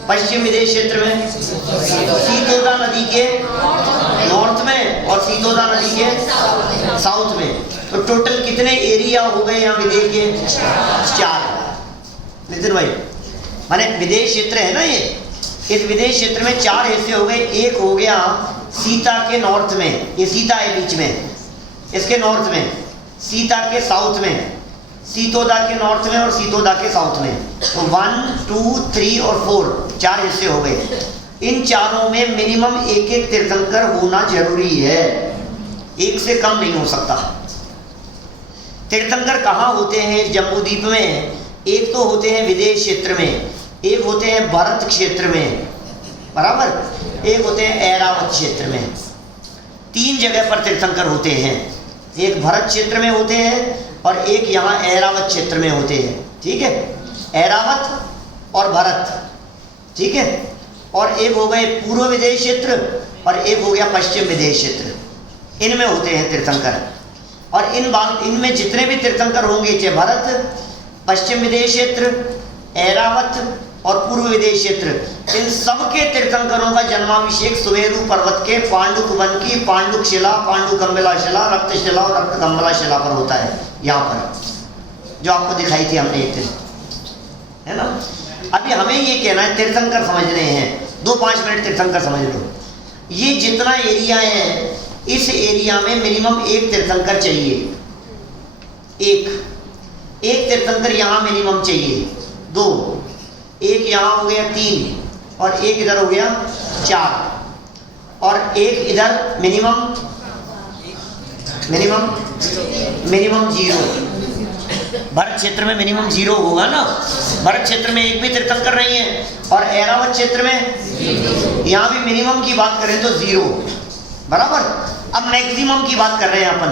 पश्चिम विदेह क्षेत्र में सीतोदा नदी के नॉर्थ में और सीतोदा नदी के साउथ में। तो टोटल कितने एरिया हो गए यहाँ विदेह के? 4। नितिन भाई, माने विदेह क्षेत्र है ना ये, इस विदेह क्षेत्र में 4 हिस्से हो गए। एक हो गया सीता के नॉर्थ में, ये सीता है बीच में, इसके नॉर्थ में। सीता के साउथ में, सीतोदा के नॉर्थ में और सीतोदा के साउथ में। तो 1, 2, 3 और 4 4 हिस्से हो गए। इन चारों में मिनिमम एक तीर्थंकर होना जरूरी है, एक से कम नहीं हो सकता। तीर्थंकर कहाँ होते हैं जम्बू द्वीप में? एक तो होते हैं विदेह क्षेत्र में, एक होते हैं भरत क्षेत्र में, बराबर, एक होते हैं ऐरावत क्षेत्र में। 3 जगह पर तीर्थंकर होते हैं। एक भरत क्षेत्र में होते हैं और एक यहाँ ऐरावत क्षेत्र में होते हैं, ठीक है। ऐरावत और भरत, ठीक है। और एक हो गए पूर्व विदेह क्षेत्र और एक हो गया पश्चिम विदेह क्षेत्र, इनमें होते हैं तीर्थंकर। और इनमें जितने भी तीर्थंकर होंगे, चाहे भरत, पश्चिम विदेह क्षेत्र, ऐरावत और पूर्व विदेह क्षेत्र, इन सब के तीर्थंकरों का जन्माभिषेक सुमेरु पर्वत के पांडुक वन की पांडुक शिला, पांडुकंबला शिला, रक्त शिला और रक्तकंबला शिला पर होता है। यहाँ पर जो आपको दिखाई थी हमने एक दिन, है ना। अभी हमें ये कहना है, तीर्थंकर समझने हैं, 2-5 मिनट तीर्थंकर समझ लो। ये जितना एरिया है, इस एरिया में मिनिमम एक तीर्थंकर चाहिए। एक तीर्थंकर यहाँ मिनिमम चाहिए, 2, एक यहाँ हो गया 3 और एक इधर हो गया 4 और एक इधर मिनिमम 0। भरत क्षेत्र में मिनिमम 0 होगा ना। भरत क्षेत्र में एक भी तीर्थंकर नहीं है और ऐरावत क्षेत्र में यहाँ भी मिनिमम की बात करें तो 0 बराबर। अब मैक्सिमम की बात कर रहे हैं अपन।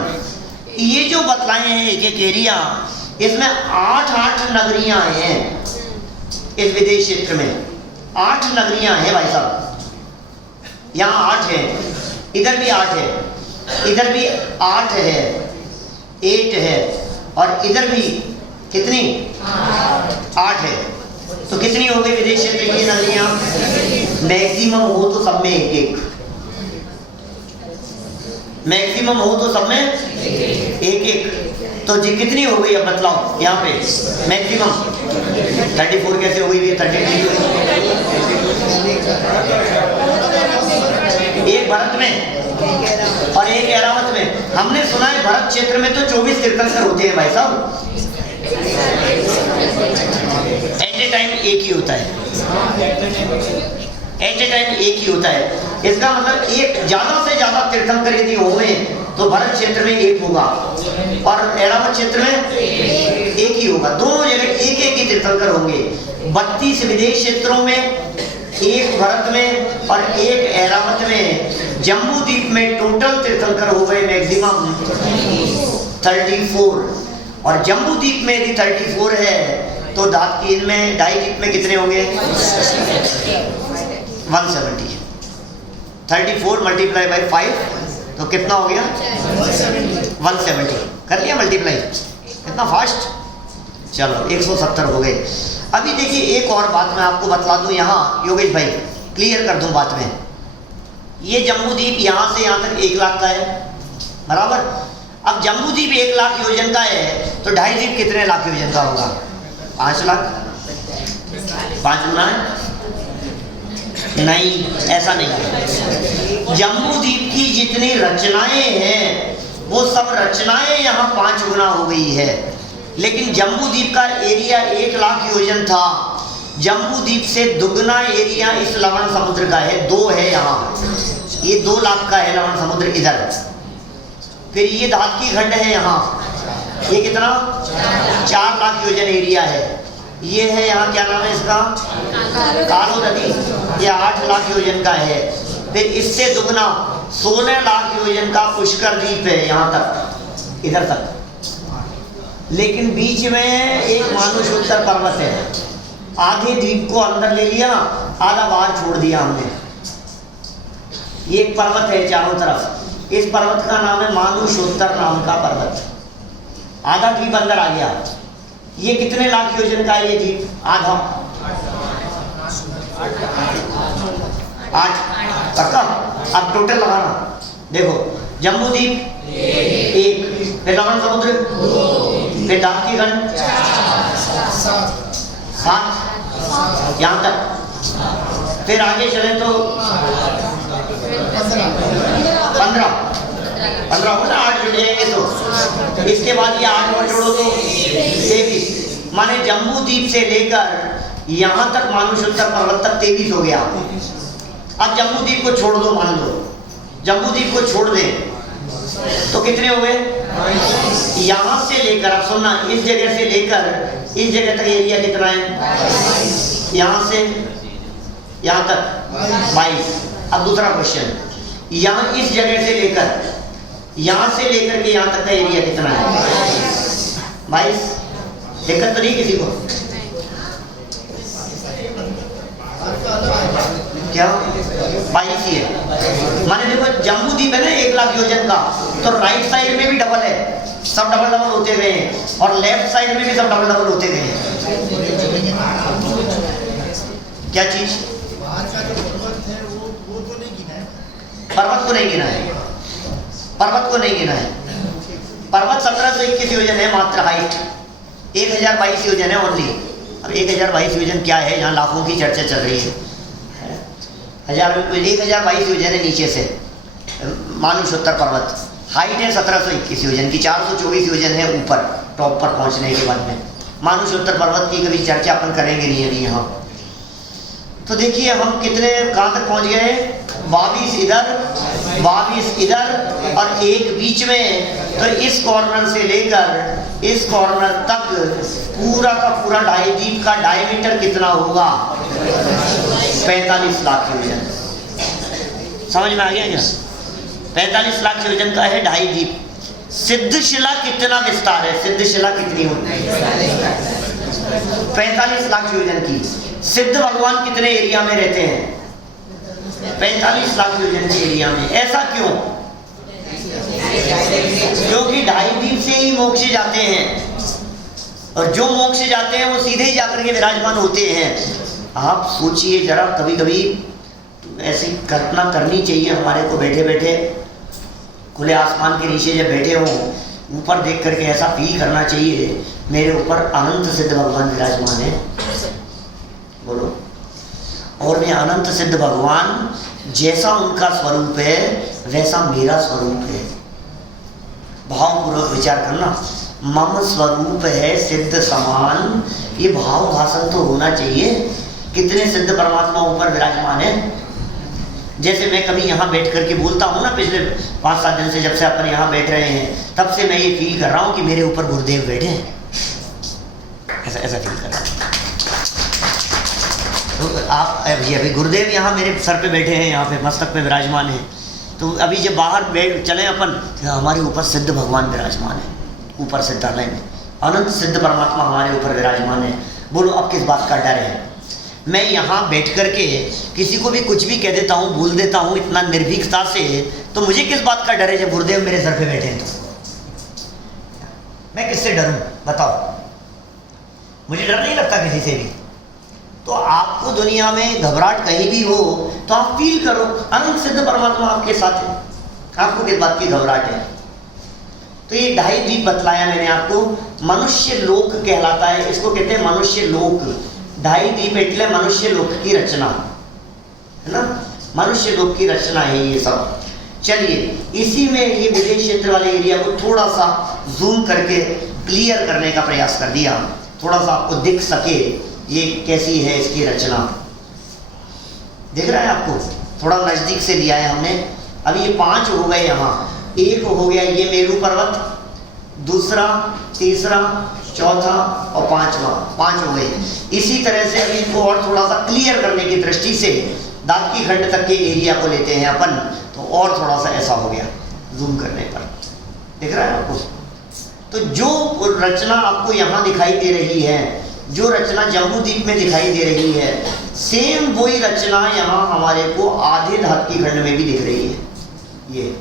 ये जो बतलाए हैं एक एक एरिया, इसमें 8 नगरियां हैं। इस विदेश क्षेत्र में 8 नगरियां हैं भाई साहब। यहाँ 8 है, इधर भी 8 है, इधर भी 8 है, 8 है और इधर भी कितनी 8 है। तो कितनी हो गई विदेश क्षेत्र की नगरियां? मैक्सिमम हो तो सब में एक, मैक्सिमम हो तो सब में एक। तो जी कितनी हो गई अब बतलाओ यहाँ पे मैक्सिमम? 34 कैसे हो गई? 33 एक भरत में और एक ऐरावत में। हमने सुना है भरत क्षेत्र में तो 24 तीर्थंकर होते हैं भाई साहब। एट ए टाइम एक ही होता है, एट ए टाइम एक ही होता है। इसका मतलब एक ज्यादा से ज्यादा तीर्थंकर यदि होंगे तो भरत क्षेत्र में एक होगा और ऐरावत क्षेत्र में एक ही होगा। दोनों जगह एक एक ही तीर्थंकर होंगे। 32 विदेश क्षेत्रों में, एक भरत में और एक ऐरावत में, जम्बू द्वीप में टोटल तीर्थंकर हो गए मैक्सिमम 34। और जम्बू द्वीप में यदि 34 है तो दातकीन में डाई द्वीप में कितने होंगे? 170। 34 मल्टीप्लाई बाई 5 तो कितना हो गया? 170। कर लिया मल्टीप्लाई? कितना फास्ट? चलो 170 हो गए। अभी देखिए एक और बात मैं आपको बतला दूं यहाँ, योगेश भाई क्लियर कर दूं बात में। ये जम्बू द्वीप यहाँ से यहाँ तक 1 लाख का है बराबर। अब जम्बू द्वीप 1 लाख योजन का है तो ढाई द्वीप कितने लाख योजन का होगा? 5 लाख। 5 गुना है? नहीं, ऐसा नहीं है। जम्बू द्वीप की जितनी रचनाएं हैं वो सब रचनाएं यहाँ 5 गुना हो गई है। लेकिन जम्बू द्वीप का एरिया 1 लाख योजन था। जम्बू द्वीप से दुगना एरिया इस लवण समुद्र का है, 2 है यहाँ। ये 2 लाख का है लवण समुद्र इधर। फिर ये धातकी खंड है यहाँ, ये कितना? 4 लाख योजन एरिया है। ये है यहाँ क्या नाम है इसका? कालो नदी, ये 8 लाख योजन का है। फिर इससे दुगना 16 लाख योजन का पुष्कर द्वीप है यहाँ तक, इधर तक। लेकिन बीच में एक मानुषोत्तर पर्वत है। आधे द्वीप को अंदर ले लिया, आधा बाहर छोड़ दिया हमने। ये एक पर्वत है चारों तरफ। इस पर्वत का नाम है मानुषोत्तर नाम का पर्वत। आधा द्वीप अंदर आ गया। ये कितने लाख योजन का है ये द्वीप? आधा 8 पक्का। अब टोटल लगाना, देखो जम्बू द्वीप 1, फिर लवण समुद्र 2, फिर धातकी खंड 7 यहाँ तक। फिर आगे चले तो 15 हो ना, 8 जुड़ जाएंगे तो। इसके बाद ये 8 और जोड़ो तो 23। माने जम्बू द्वीप से लेकर यहाँ तक मानुषोत्तर पर्वत तक 23 हो गया। अब जम्बू द्वीप को छोड़ दो, मान लो जम्बू द्वीप को छोड़ दें तो कितने हो गए? यहाँ से लेकर, अब सुनना, इस जगह से लेकर इस जगह तक एरिया कितना है? यहाँ से यहाँ तक 22। अब दूसरा क्वेश्चन, यहाँ इस जगह से लेकर यहाँ से लेकर के यहाँ तक का एरिया कितना है? 22। दिक्कत तो नहीं किसी को? क्या 22 ही है। माने देखो जम्बू द्वीप है ना 1 लाख योजन का, तो राइट साइड में भी डबल है, सब डबल डबल होते गए हैं, और लेफ्ट साइड में भी सब डबल डबल होते गए हैं। क्या चीज? पर्वत को नहीं गिना है, पर्वत को नहीं गिना है। पर्वत 1721 योजन है मात्र हाइट, 1022 योजन है ओनली। अब 1022 योजन क्या है, यहाँ लाखों की चर्चा चल रही है। 1022 योजन है नीचे से मानुषोत्तर पर्वत, हाइट है 1721 योजन की, 424 योजन है ऊपर टॉप पर पहुंचने के बाद में। मानुषोत्तर पर्वत की कभी चर्चा अपन करेंगे नहीं अभी यहाँ। तो देखिए हम कितने कहाँ तक पहुंच गए, 22 इधर 22 इधर और एक बीच में। तो इस कॉर्नर से लेकर इस कॉर्नर तक पूरा का पूरा द्वीप का डायमीटर कितना होगा, 45 लाख योजन। समझ में आ गया क्या? 45 लाख योजन का है द्वीप। सिद्धशिला कितना विस्तार है, सिद्धशिला कितनी होती है, 45 लाख योजन की। सिद्ध भगवान कितने एरिया में रहते हैं, 45 लाख योजन के एरिया में। ऐसा क्यों? क्योंकि द्वीप से ही मोक्ष जाते हैं, और जो मोक्ष जाते हैं वो सीधे ही जाकर के विराजमान होते हैं। आप सोचिए जरा, कभी कभी ऐसी कल्पना करनी चाहिए हमारे को, बैठे बैठे खुले आसमान के नीचे जब बैठे हों, ऊपर देख करके ऐसा फील करना चाहिए मेरे ऊपर अनंत सिद्ध भगवान विराजमान है। बोलो। और मैं अनंत सिद्ध भगवान, जैसा उनका स्वरूप है वैसा मेरा स्वरूप है। भावपूर्वक विचार करना, मम स्वरूप है सिद्ध समान, ये भाव भाषण तो होना चाहिए। कितने सिद्ध परमात्मा ऊपर विराजमान है। जैसे मैं कभी यहाँ बैठ करके बोलता हूँ ना, पिछले 5-7 दिन से जब से अपन यहाँ बैठ रहे हैं, तब से मैं ये फील कर रहा हूँ कि मेरे ऊपर गुरुदेव बैठे हैं, ऐसा फील कर रहा हूँ। तो आप अभी गुरुदेव यहाँ मेरे सर पे बैठे हैं, यहाँ पे मस्तक पे विराजमान है। तो अभी जब बाहर बैठ चले अपन, तो हमारे ऊपर सिद्ध भगवान विराजमान है, ऊपर सिद्धालय में अनंत सिद्ध परमात्मा हमारे ऊपर विराजमान है। बोलो अब किस बात का डर है? मैं यहाँ बैठ करके किसी को भी कुछ भी कह देता हूँ, बोल देता हूँ इतना निर्भीकता से, तो मुझे किस बात का डर है जब गुरुदेव मेरे सर पे बैठे हैं? तो मैं किससे डरूं बताओ? मुझे डर नहीं लगता किसी से भी। तो आपको दुनिया में घबराहट कहीं भी हो तो आप फील करो अनंत सिद्ध परमात्मा आपके साथ है, आपको किस बात की घबराहट है? तो ये द्वीप बतलाया मैंने आपको, मनुष्य लोक कहलाता है, इसको कहते हैं मनुष्य लोक। द्वीप एटले मनुष्य लोक की रचना है ना, मनुष्य लोक की रचना है ये सब। चलिए इसी में ये विदेश क्षेत्र वाले एरिया को थोड़ा सा जूम करके क्लियर करने का प्रयास कर दिया, थोड़ा सा आपको दिख सके ये कैसी है इसकी रचना। दिख रहा है आपको? थोड़ा नजदीक से लिया है हमने। अभी ये 5 हो गए यहाँ, एक हो गया ये मेरू पर्वत, दूसरा, तीसरा, चौथा और पांचवा, 5 हो गए। इसी तरह से अभी इनको और थोड़ा सा क्लियर करने की दृष्टि से दादकी खंड तक के एरिया को लेते हैं अपन, तो और थोड़ा सा ऐसा हो गया जूम करने पर। दिख रहा है आपको? तो जो रचना आपको यहाँ दिखाई दे रही है, जो रचना जम्बूद्वीप में दिखाई दे रही है, सेम वही रचना यहाँ हमारे को आधे दादकी खंड में भी दिख रही है। ये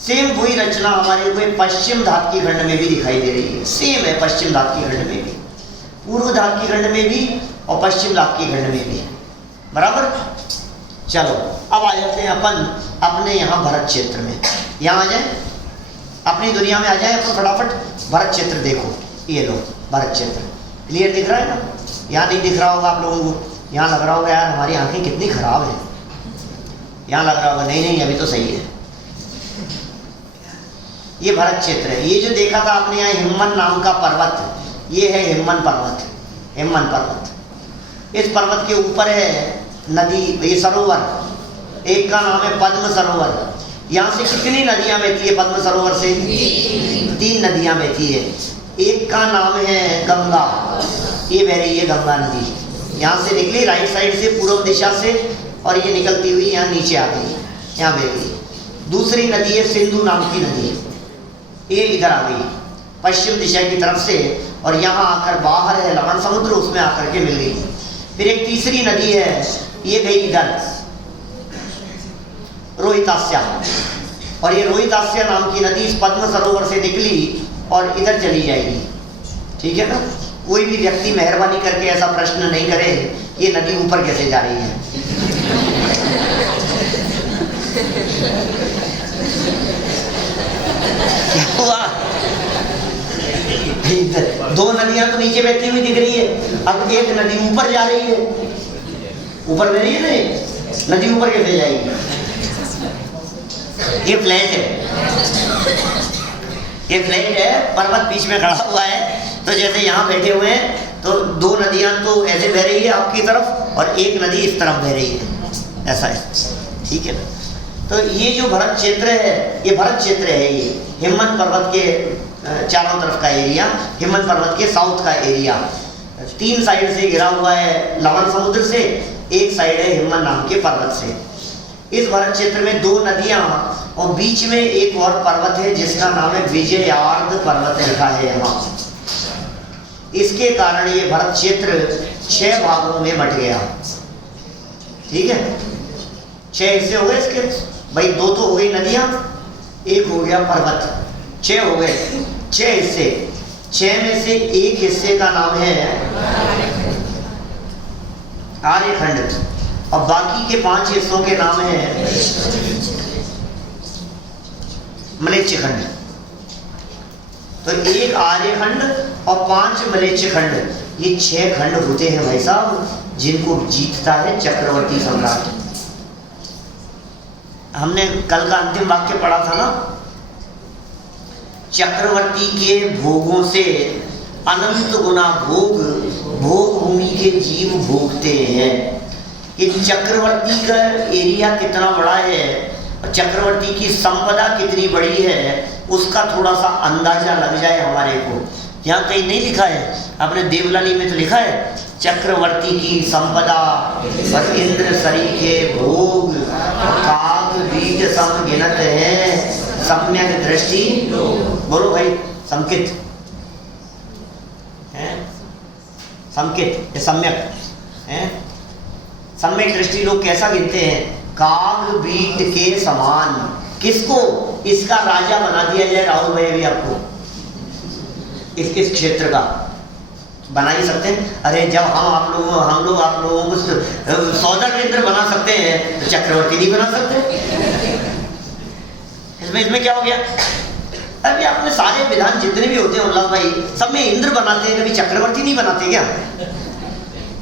सेम वही रचना हमारे को पश्चिम दादकी खंड में भी दिखाई दे रही है। सेम है पश्चिम दादकी खंड में भी, पूर्व दादकी खंड में भी और पश्चिम दादकी खंड में भी, बराबर। चलो अब आ जाते हैं अपन अपने यहाँ भरत क्षेत्र में। यहाँ आ जाए, अपनी दुनिया में आ जाए अपन फटाफट। भरत क्षेत्र देखो, ये लो भरत क्षेत्र क्लियर दिख रहा है ना? यहाँ नहीं दिख रहा होगा आप लोगों को, यहाँ लग रहा होगा यार हमारी आंखें कितनी खराब है, यहाँ लग रहा होगा नहीं नहीं अभी तो सही है। ये भरत क्षेत्र है। ये जो देखा था आपने यहाँ हिम्मन नाम का पर्वत, ये है हिम्मन पर्वत। हिम्मन पर्वत, इस पर्वत के ऊपर है नदी, ये सरोवर, एक का नाम है पद्म सरोवर। यहाँ से कितनी नदियाँ बहती है पद्म सरोवर से? 3 नदियाँ बहती है। एक का नाम है गंगा, ये बह रही है गंगा नदी, यहाँ से निकली राइट साइड से पूर्व दिशा से, और ये निकलती हुई यहाँ नीचे आ गई, यहाँ बह गई। दूसरी नदी है सिंधु नाम की नदी, ये इधर आ गई पश्चिम दिशा की तरफ से, और यहाँ आकर बाहर है लवण समुद्र, उसमें आकर के मिल गई। फिर एक तीसरी नदी है, ये गई इधर रोहितास्या, और ये रोहितास्या नाम की नदी इस पद्म सरोवर से निकली और इधर चली जाएगी। ठीक है ना? कोई भी व्यक्ति मेहरबानी करके ऐसा प्रश्न नहीं करे ये नदी ऊपर कैसे जा रही है। क्या हुआ? 2 नदियां तो नीचे बहती हुई दिख रही है, अब एक नदी ऊपर जा रही है। ऊपर बह रही है ना, नदी ऊपर कैसे जाएगी? ये फ्लैट है, ये फ्लैट है, पर्वत बीच में खड़ा हुआ है। तो जैसे यहाँ बैठे हुए हैं तो दो नदियाँ तो ऐसे बह रही है आपकी तरफ और एक नदी इस तरफ बह रही है, ऐसा है, ठीक है ना। तो ये जो भरत क्षेत्र है, ये भरत क्षेत्र है, ये हिमवंत पर्वत के चारों तरफ का एरिया, हिमवंत पर्वत के साउथ का एरिया। 3 साइड से घिरा हुआ है लवण समुद्र से, एक साइड है हिमवंत नाम के पर्वत से। इस भरत क्षेत्र में 2 नदियां और बीच में एक और पर्वत है जिसका नाम है विजयार्ध पर्वत लिखा है यहाँ। इसके कारण ये भरत क्षेत्र 6 भागों में बट गया, ठीक है। 6 हिस्से हो गए इसके भाई, 2 तो हो गई नदियां, एक हो गया पर्वत, 6 हो गए, 6 हिस्से। 6 में से एक हिस्से का नाम है आर्यखंड और बाकी के 5 हिस्सों के नाम है मलेच्छ खंड। तो एक आर्यखंड और 5 मलेच्छ खंड, ये 6 खंड होते हैं भाई साहब, जिनको जीतता है चक्रवर्ती सम्राट। हमने कल का अंतिम वाक्य पढ़ा था ना, चक्रवर्ती के भोगों से अनंत गुना भोग भोग भूमि के जीव भोगते हैं। ये चक्रवर्ती का एरिया कितना बड़ा है और चक्रवर्ती की संपदा कितनी बड़ी है, उसका थोड़ा सा अंदाजा लग जाए हमारे को। यहाँ कहीं नहीं लिखा है, आपने देवलाली में तो लिखा है चक्रवर्ती की संपदा और इंद्र सरीखे भोग काग बीज सम गिनत है सम्यक दृष्टि। बोलो भाई, संकित है, संकित ये सम्यक है। सम्यक दृष्टि लोग कैसा गिनते हैं? काग बीट के समान। किसको? इसका राजा बना दिया जाए राहुल भाई, अभी आपको इस क्षेत्र का बना ही सकते हैं। अरे जब हम लोग आप लोगों को सौदा केंद्र बना सकते हैं तो चक्रवर्ती नहीं बना सकते? इसमें क्या हो गया? अरे आपने सारे विधान जितने भी होते हैं उल्लास भाई, सब में इंद्र बनाते हैं, कभी चक्रवर्ती नहीं बनाते क्या?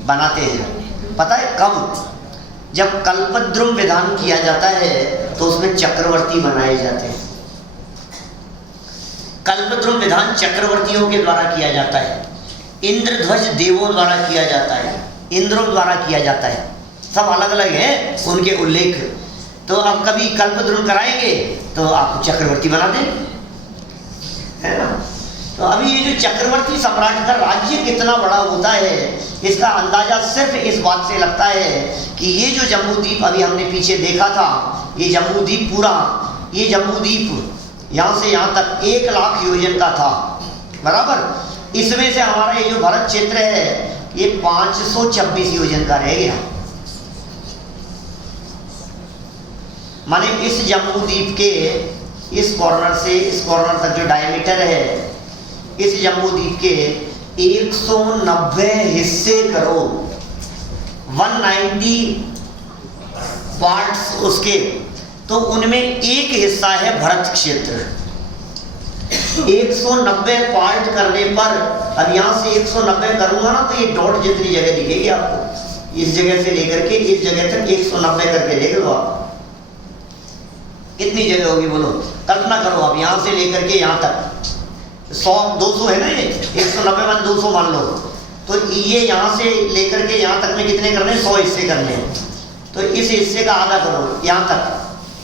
बनाते हैं। पता है कब? जब कल्पद्रुम विधान किया जाता है तो उसमें चक्रवर्ती बनाए जाते हैं। कल्पद्रुम विधान चक्रवर्तियों के द्वारा किया जाता है, इंद्रध्वज देवों द्वारा किया जाता है, इंद्रों द्वारा किया जाता है, सब अलग अलग है उनके उल्लेख। तो अब कभी कल्पद्रुम कराएंगे तो आपको चक्रवर्ती बना दें, है ना। तो अभी ये जो चक्रवर्ती सम्राट का राज्य कितना बड़ा होता है, इसका अंदाजा सिर्फ इस बात से लगता है कि ये जो जम्बूद्वीप अभी हमने पीछे देखा था, ये जम्बूद्वीप पूरा, ये जम्बूद्वीप यहाँ से यहाँ तक 1 लाख योजन का था, बराबर। इसमें से हमारा ये जो भारत क्षेत्र है ये 526 योजन का रह गया। माने इस जम्बूद्वीप के इस कॉर्नर से इस कॉर्नर तक जो डायमीटर है, इस जम्बूद्वीप के 190 हिस्से करो, 190 पार्ट्स उसके, तो उनमें एक हिस्सा है भरत क्षेत्र। 190 पार्ट करने पर, अब यहाँ से 190 करूंगा ना तो ये डॉट जितनी जगह दिखेगी आपको, इस जगह से लेकर के इस जगह तक 190 करके देख लो आप, कितनी जगह होगी बोलो, कल्पना करो। अब यहाँ से लेकर के यहाँ तक 100-200 है ना, ये 190 मान 200 मान लो, तो ये यहाँ से लेकर के यहाँ तक में कितने करने हैं? 100 हिस्से करने हैं। तो इस हिस्से का आधा करो यहाँ तक,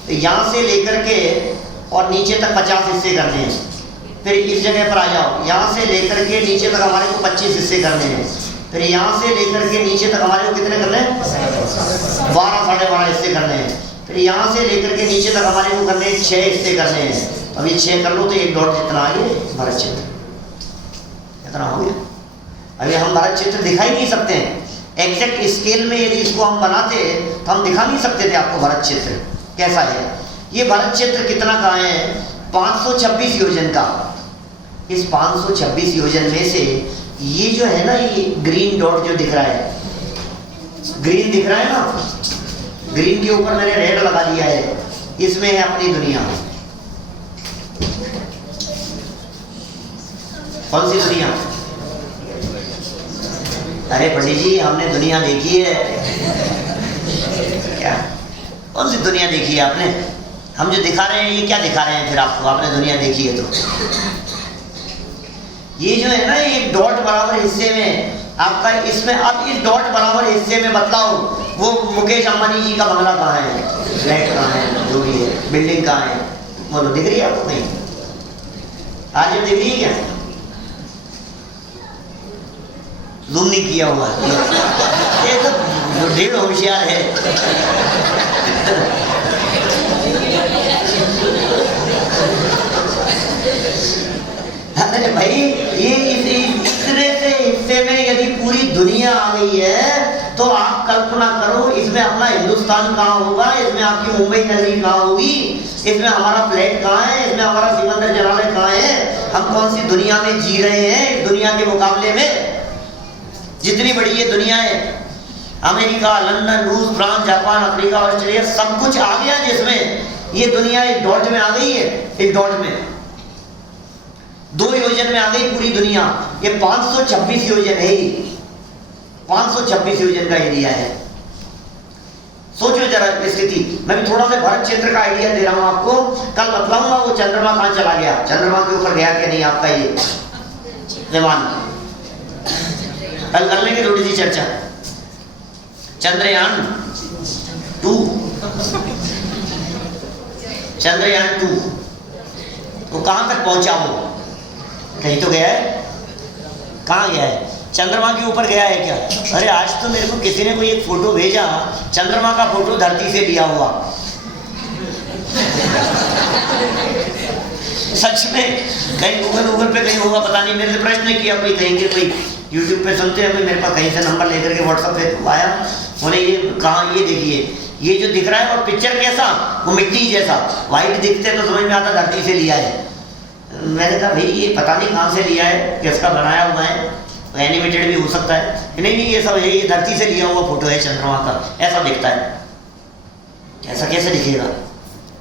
तो यहाँ से लेकर के और नीचे तक 50 हिस्से करने हैं। फिर इस जगह पर आ जाओ, यहाँ से लेकर के नीचे तक हमारे को 25 हिस्से करने हैं। फिर यहाँ से लेकर के नीचे तक हमारे को कितने करने हैं? 12-12.5 हिस्से करने हैं। फिर यहाँ से लेकर के नीचे तक हमारे को करने हैं 6 हिस्से करने हैं। अब ये 6 कर लो तो एक डॉट जितना आगे भरत क्षेत्र इतना हो गया। अभी हम भरत क्षेत्र दिखा ही नहीं सकते हैं एग्जैक्ट स्केल में, यदि इसको हम बनाते तो हम दिखा नहीं सकते थे आपको भरत क्षेत्र कैसा है। ये भरत क्षेत्र कितना का है? 526 योजन का। इस 526 योजन में से ये जो है ना, ये ग्रीन डॉट जो दिख रहा है, ग्रीन दिख रहा है ना, ग्रीन के ऊपर मैंने रेड लगा दिया है, इसमें है अपनी दुनिया। कौन सी दुनिया? अरे पंडित जी हमने दुनिया देखी है, क्या कौन सी दुनिया देखी है आपने? हम जो दिखा रहे हैं ये क्या दिखा रहे हैं फिर आपको? आपने दुनिया देखी है तो ये जो है ना एक डॉट बराबर हिस्से में आपका, इसमें अब इस डॉट बराबर हिस्से में बतलाओ वो मुकेश अंबानी जी का बंगला कहाँ है, फ्लैट कहाँ है, जो भी है, बिल्डिंग कहाँ है, वो तो दिख रही है आपको कहीं? आज दिख रही है क्या? जूम नहीं किया हुआ ये तो ढेर होशियार है। अरे भाई ये इतने से हिस्से में यदि पूरी दुनिया आ गई है तो आप कल्पना करो इसमें अपना हिंदुस्तान कहाँ होगा, इसमें आपकी मुंबई नगरी कहाँ होगी, इसमें हमारा फ्लैट कहाँ है, इसमें हमारा सिकंदर जनाले कहाँ है, हम कौन सी दुनिया में जी रहे हैं इस दुनिया के मुकाबले में? जितनी बड़ी ये दुनिया है, अमेरिका, लंदन, रूस, फ्रांस, जापान, अफ्रीका, ऑस्ट्रेलिया, सब कुछ आ गया जिसमें ये दुनिया एक डॉट में आ गई है। एक डॉट में 2 योजन में आ गई पूरी दुनिया। ये 526 योजन है, 526 योजन का एरिया है। सोचो जरा स्थिति। मैं भी थोड़ा सा भारत क्षेत्र का आइडिया दे रहा हूं आपको, कल बतलाऊंगा वो चंद्रमा कहां चला गया, चंद्रमा के ऊपर गया कि नहीं आपका ये विमान। कल कर लेंगे थोड़ी सी चर्चा। चंद्रयान 2 तो कहां तक पहुंचा वो? कहीं तो गया है? कहां गया है? चंद्रमा के ऊपर गया है क्या? अरे आज तो मेरे को किसी ने कोई एक फोटो भेजा, चंद्रमा का फोटो धरती से लिया हुआ। सच में कहीं गूगल पे कहीं होगा, पता नहीं, मेरे से प्रश्न किया कोई, कहेंगे कोई यूट्यूब पे सुनते हैं, मेरे पास कहीं से नंबर लेकर के व्हाट्सएप पे आया, उन्हें ये कहा, ये देखिए ये जो दिख रहा है और पिक्चर कैसा, वो मिट्टी जैसा वाइट दिखते हैं तो समझ में आता धरती से लिया है। मैंने कहा भाई ये पता नहीं कहाँ से लिया है, किसका बनाया हुआ है, एनिमेटेड भी हो सकता है। नहीं ये सब ये धरती से लिया हुआ फोटो है चंद्रमा का, ऐसा दिखता है। ऐसा कैसे दिखेगा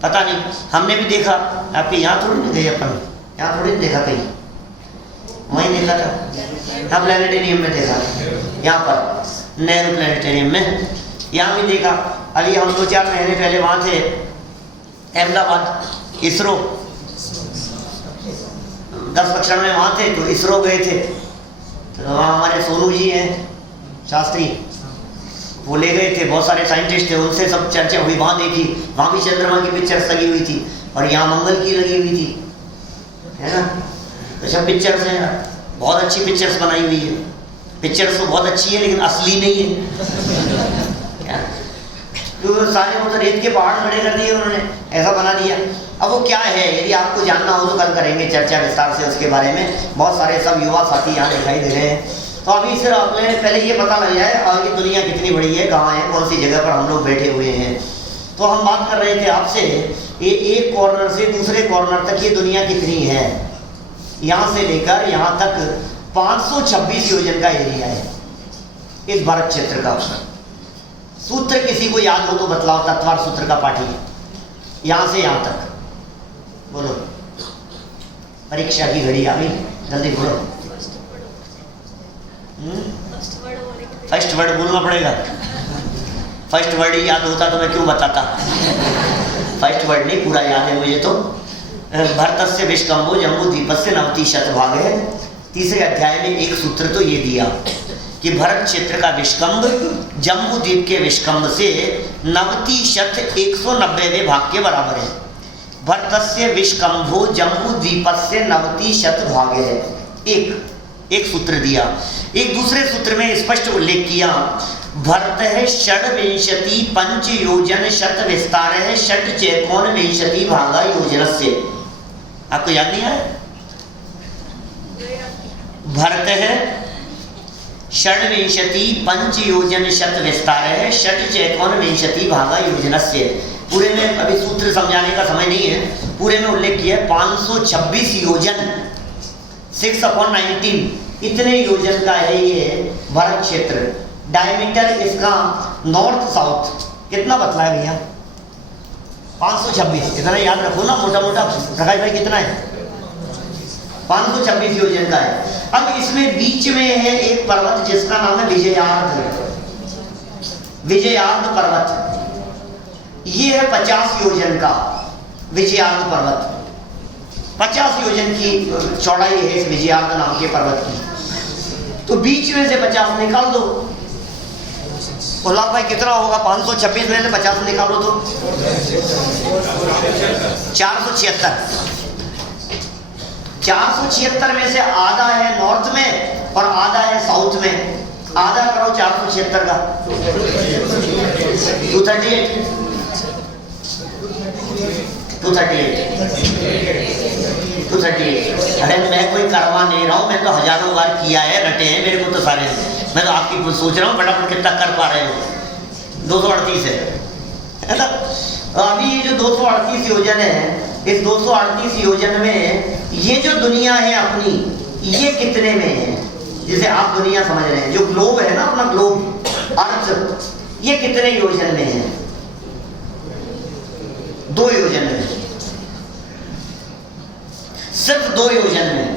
पता नहीं, हमने भी देखा। आपके यहाँ थोड़ी नहीं गए, अपन यहाँ थोड़ी देखा, कहीं वहीं देखा था। हाँ प्लानिटेरियम में देखा, यहाँ पर नेहरू प्लानिटेरियम में, यहाँ भी देखा। अभी हम 2-4 महीने पहले वहाँ थे अहमदाबाद, इसरो 10 कक्षा में वहाँ थे, तो इसरो गए थे। तो वहाँ हमारे सोनू जी हैं शास्त्री, वो ले गए थे, बहुत सारे साइंटिस्ट थे, उनसे सब चर्चा हुई, वहाँ देखी, वहाँ भी चंद्रमा की पिक्चर्स लगी हुई थी और यहाँ मंगल की लगी हुई थी, है ना। तो सब पिक्चर्स हैं, बहुत अच्छी पिक्चर्स बनाई हुई है। पिक्चर्स तो बहुत अच्छी है लेकिन असली नहीं है। तो सारे मतलब रेत के पहाड़ खड़े कर दिए उन्होंने, ऐसा बना दिया। अब वो क्या है, यदि आपको जानना हो तो कल करेंगे चर्चा विस्तार से उसके बारे में। बहुत सारे सब युवा साथी यहाँ दिखाई दे रहे हैं। तो अभी सिर्फ अपने पहले ये पता लग जाए आगे दुनिया कितनी बड़ी है, कहाँ है, कौन सी जगह पर हम लोग बैठे हुए हैं। तो हम बात कर रहे थे आपसे ये एक कॉर्नर से दूसरे कॉर्नर तक ये दुनिया कितनी है। यहाँ से लेकर यहाँ तक 526 योजन का एरिया है इस भारत क्षेत्र का। सूत्र किसी को याद हो तो बतलाओ, तत्वार सूत्र का पाठ ही यहाँ से यहाँ तक बोलो। परीक्षा की घड़ी आ गई, जल्दी बोलो। फर्स्ट वर्ड बोलना पड़ेगा। फर्स्ट वर्ड ही याद होता तो मैं क्यों बताता। फर्स्ट वर्ड नहीं, पूरा याद है मुझे तो। भरतस्य विष्कंभो जम्बूद्वीपस्य नवति शतभाग है। तीसरे अध्याय में एक सूत्र तो ये दिया कि भरत क्षेत्र का विष्कंभ जम्बूद्वीप के विष्कंभ से 190 भाग के बराबर है। भरतस्य विष्कंभो जम्बूद्वीपस्य 90 भाग है। एक सूत्र दिया। एक दूसरे सूत्र में स्पष्ट उल्लेख किया, भरत है षड्विंशति पंच योजन शत विस्तार है षट चैकोन विंशति भागा योजनस्य। आपको याद नहीं है? भरत है षड्विंशति पंच योजन शत विस्तार है षट चैकोन विंशति भागा योजनस्य। पूरे में अभी सूत्र समझाने का समय नहीं है, पूरे में उल्लेख किया है 526 योजन, 6/19 इतने योजन का है ये भारत क्षेत्र। डायमीटर इसका नॉर्थ साउथ कितना बतला है भैया? 526। इतना याद रखो ना, मोटा मोटा। प्रकाश भाई कितना है? 526 योजन का है। अब इसमें बीच में है एक पर्वत जिसका नाम है विजयार्ध। विजयार्ध पर्वत ये है 50 योजन का विजयार्ध पर्वत। 50 योजन की चौड़ाई है इस विजयार्ध नाम के पर्वत की। तो बीच में से 50 निकाल दो। बोला भाई कितना होगा? 526 में से 50 निकालो तो 476। 476 में से आधा है नॉर्थ में और आधा है साउथ में। आधा करो 476 का 238। अरे मैं कोई करवा नहीं रहा हूँ, मैं तो हजारों बार किया है, रटे हैं मेरे को तो सारे। मैं तो आपकी सोच रहा हूँ फटाफट कितना कर पा रहे हो। 238 है ना। अभी जो 238 योजन है, इस 238 योजन में ये जो दुनिया है अपनी, ये कितने में है? जिसे आप दुनिया समझ रहे हैं, जो ग्लोब है ना अपना ग्लोब अर्थ, ये कितने योजन में है? 2 योजन में, सिर्फ 2 योजन में।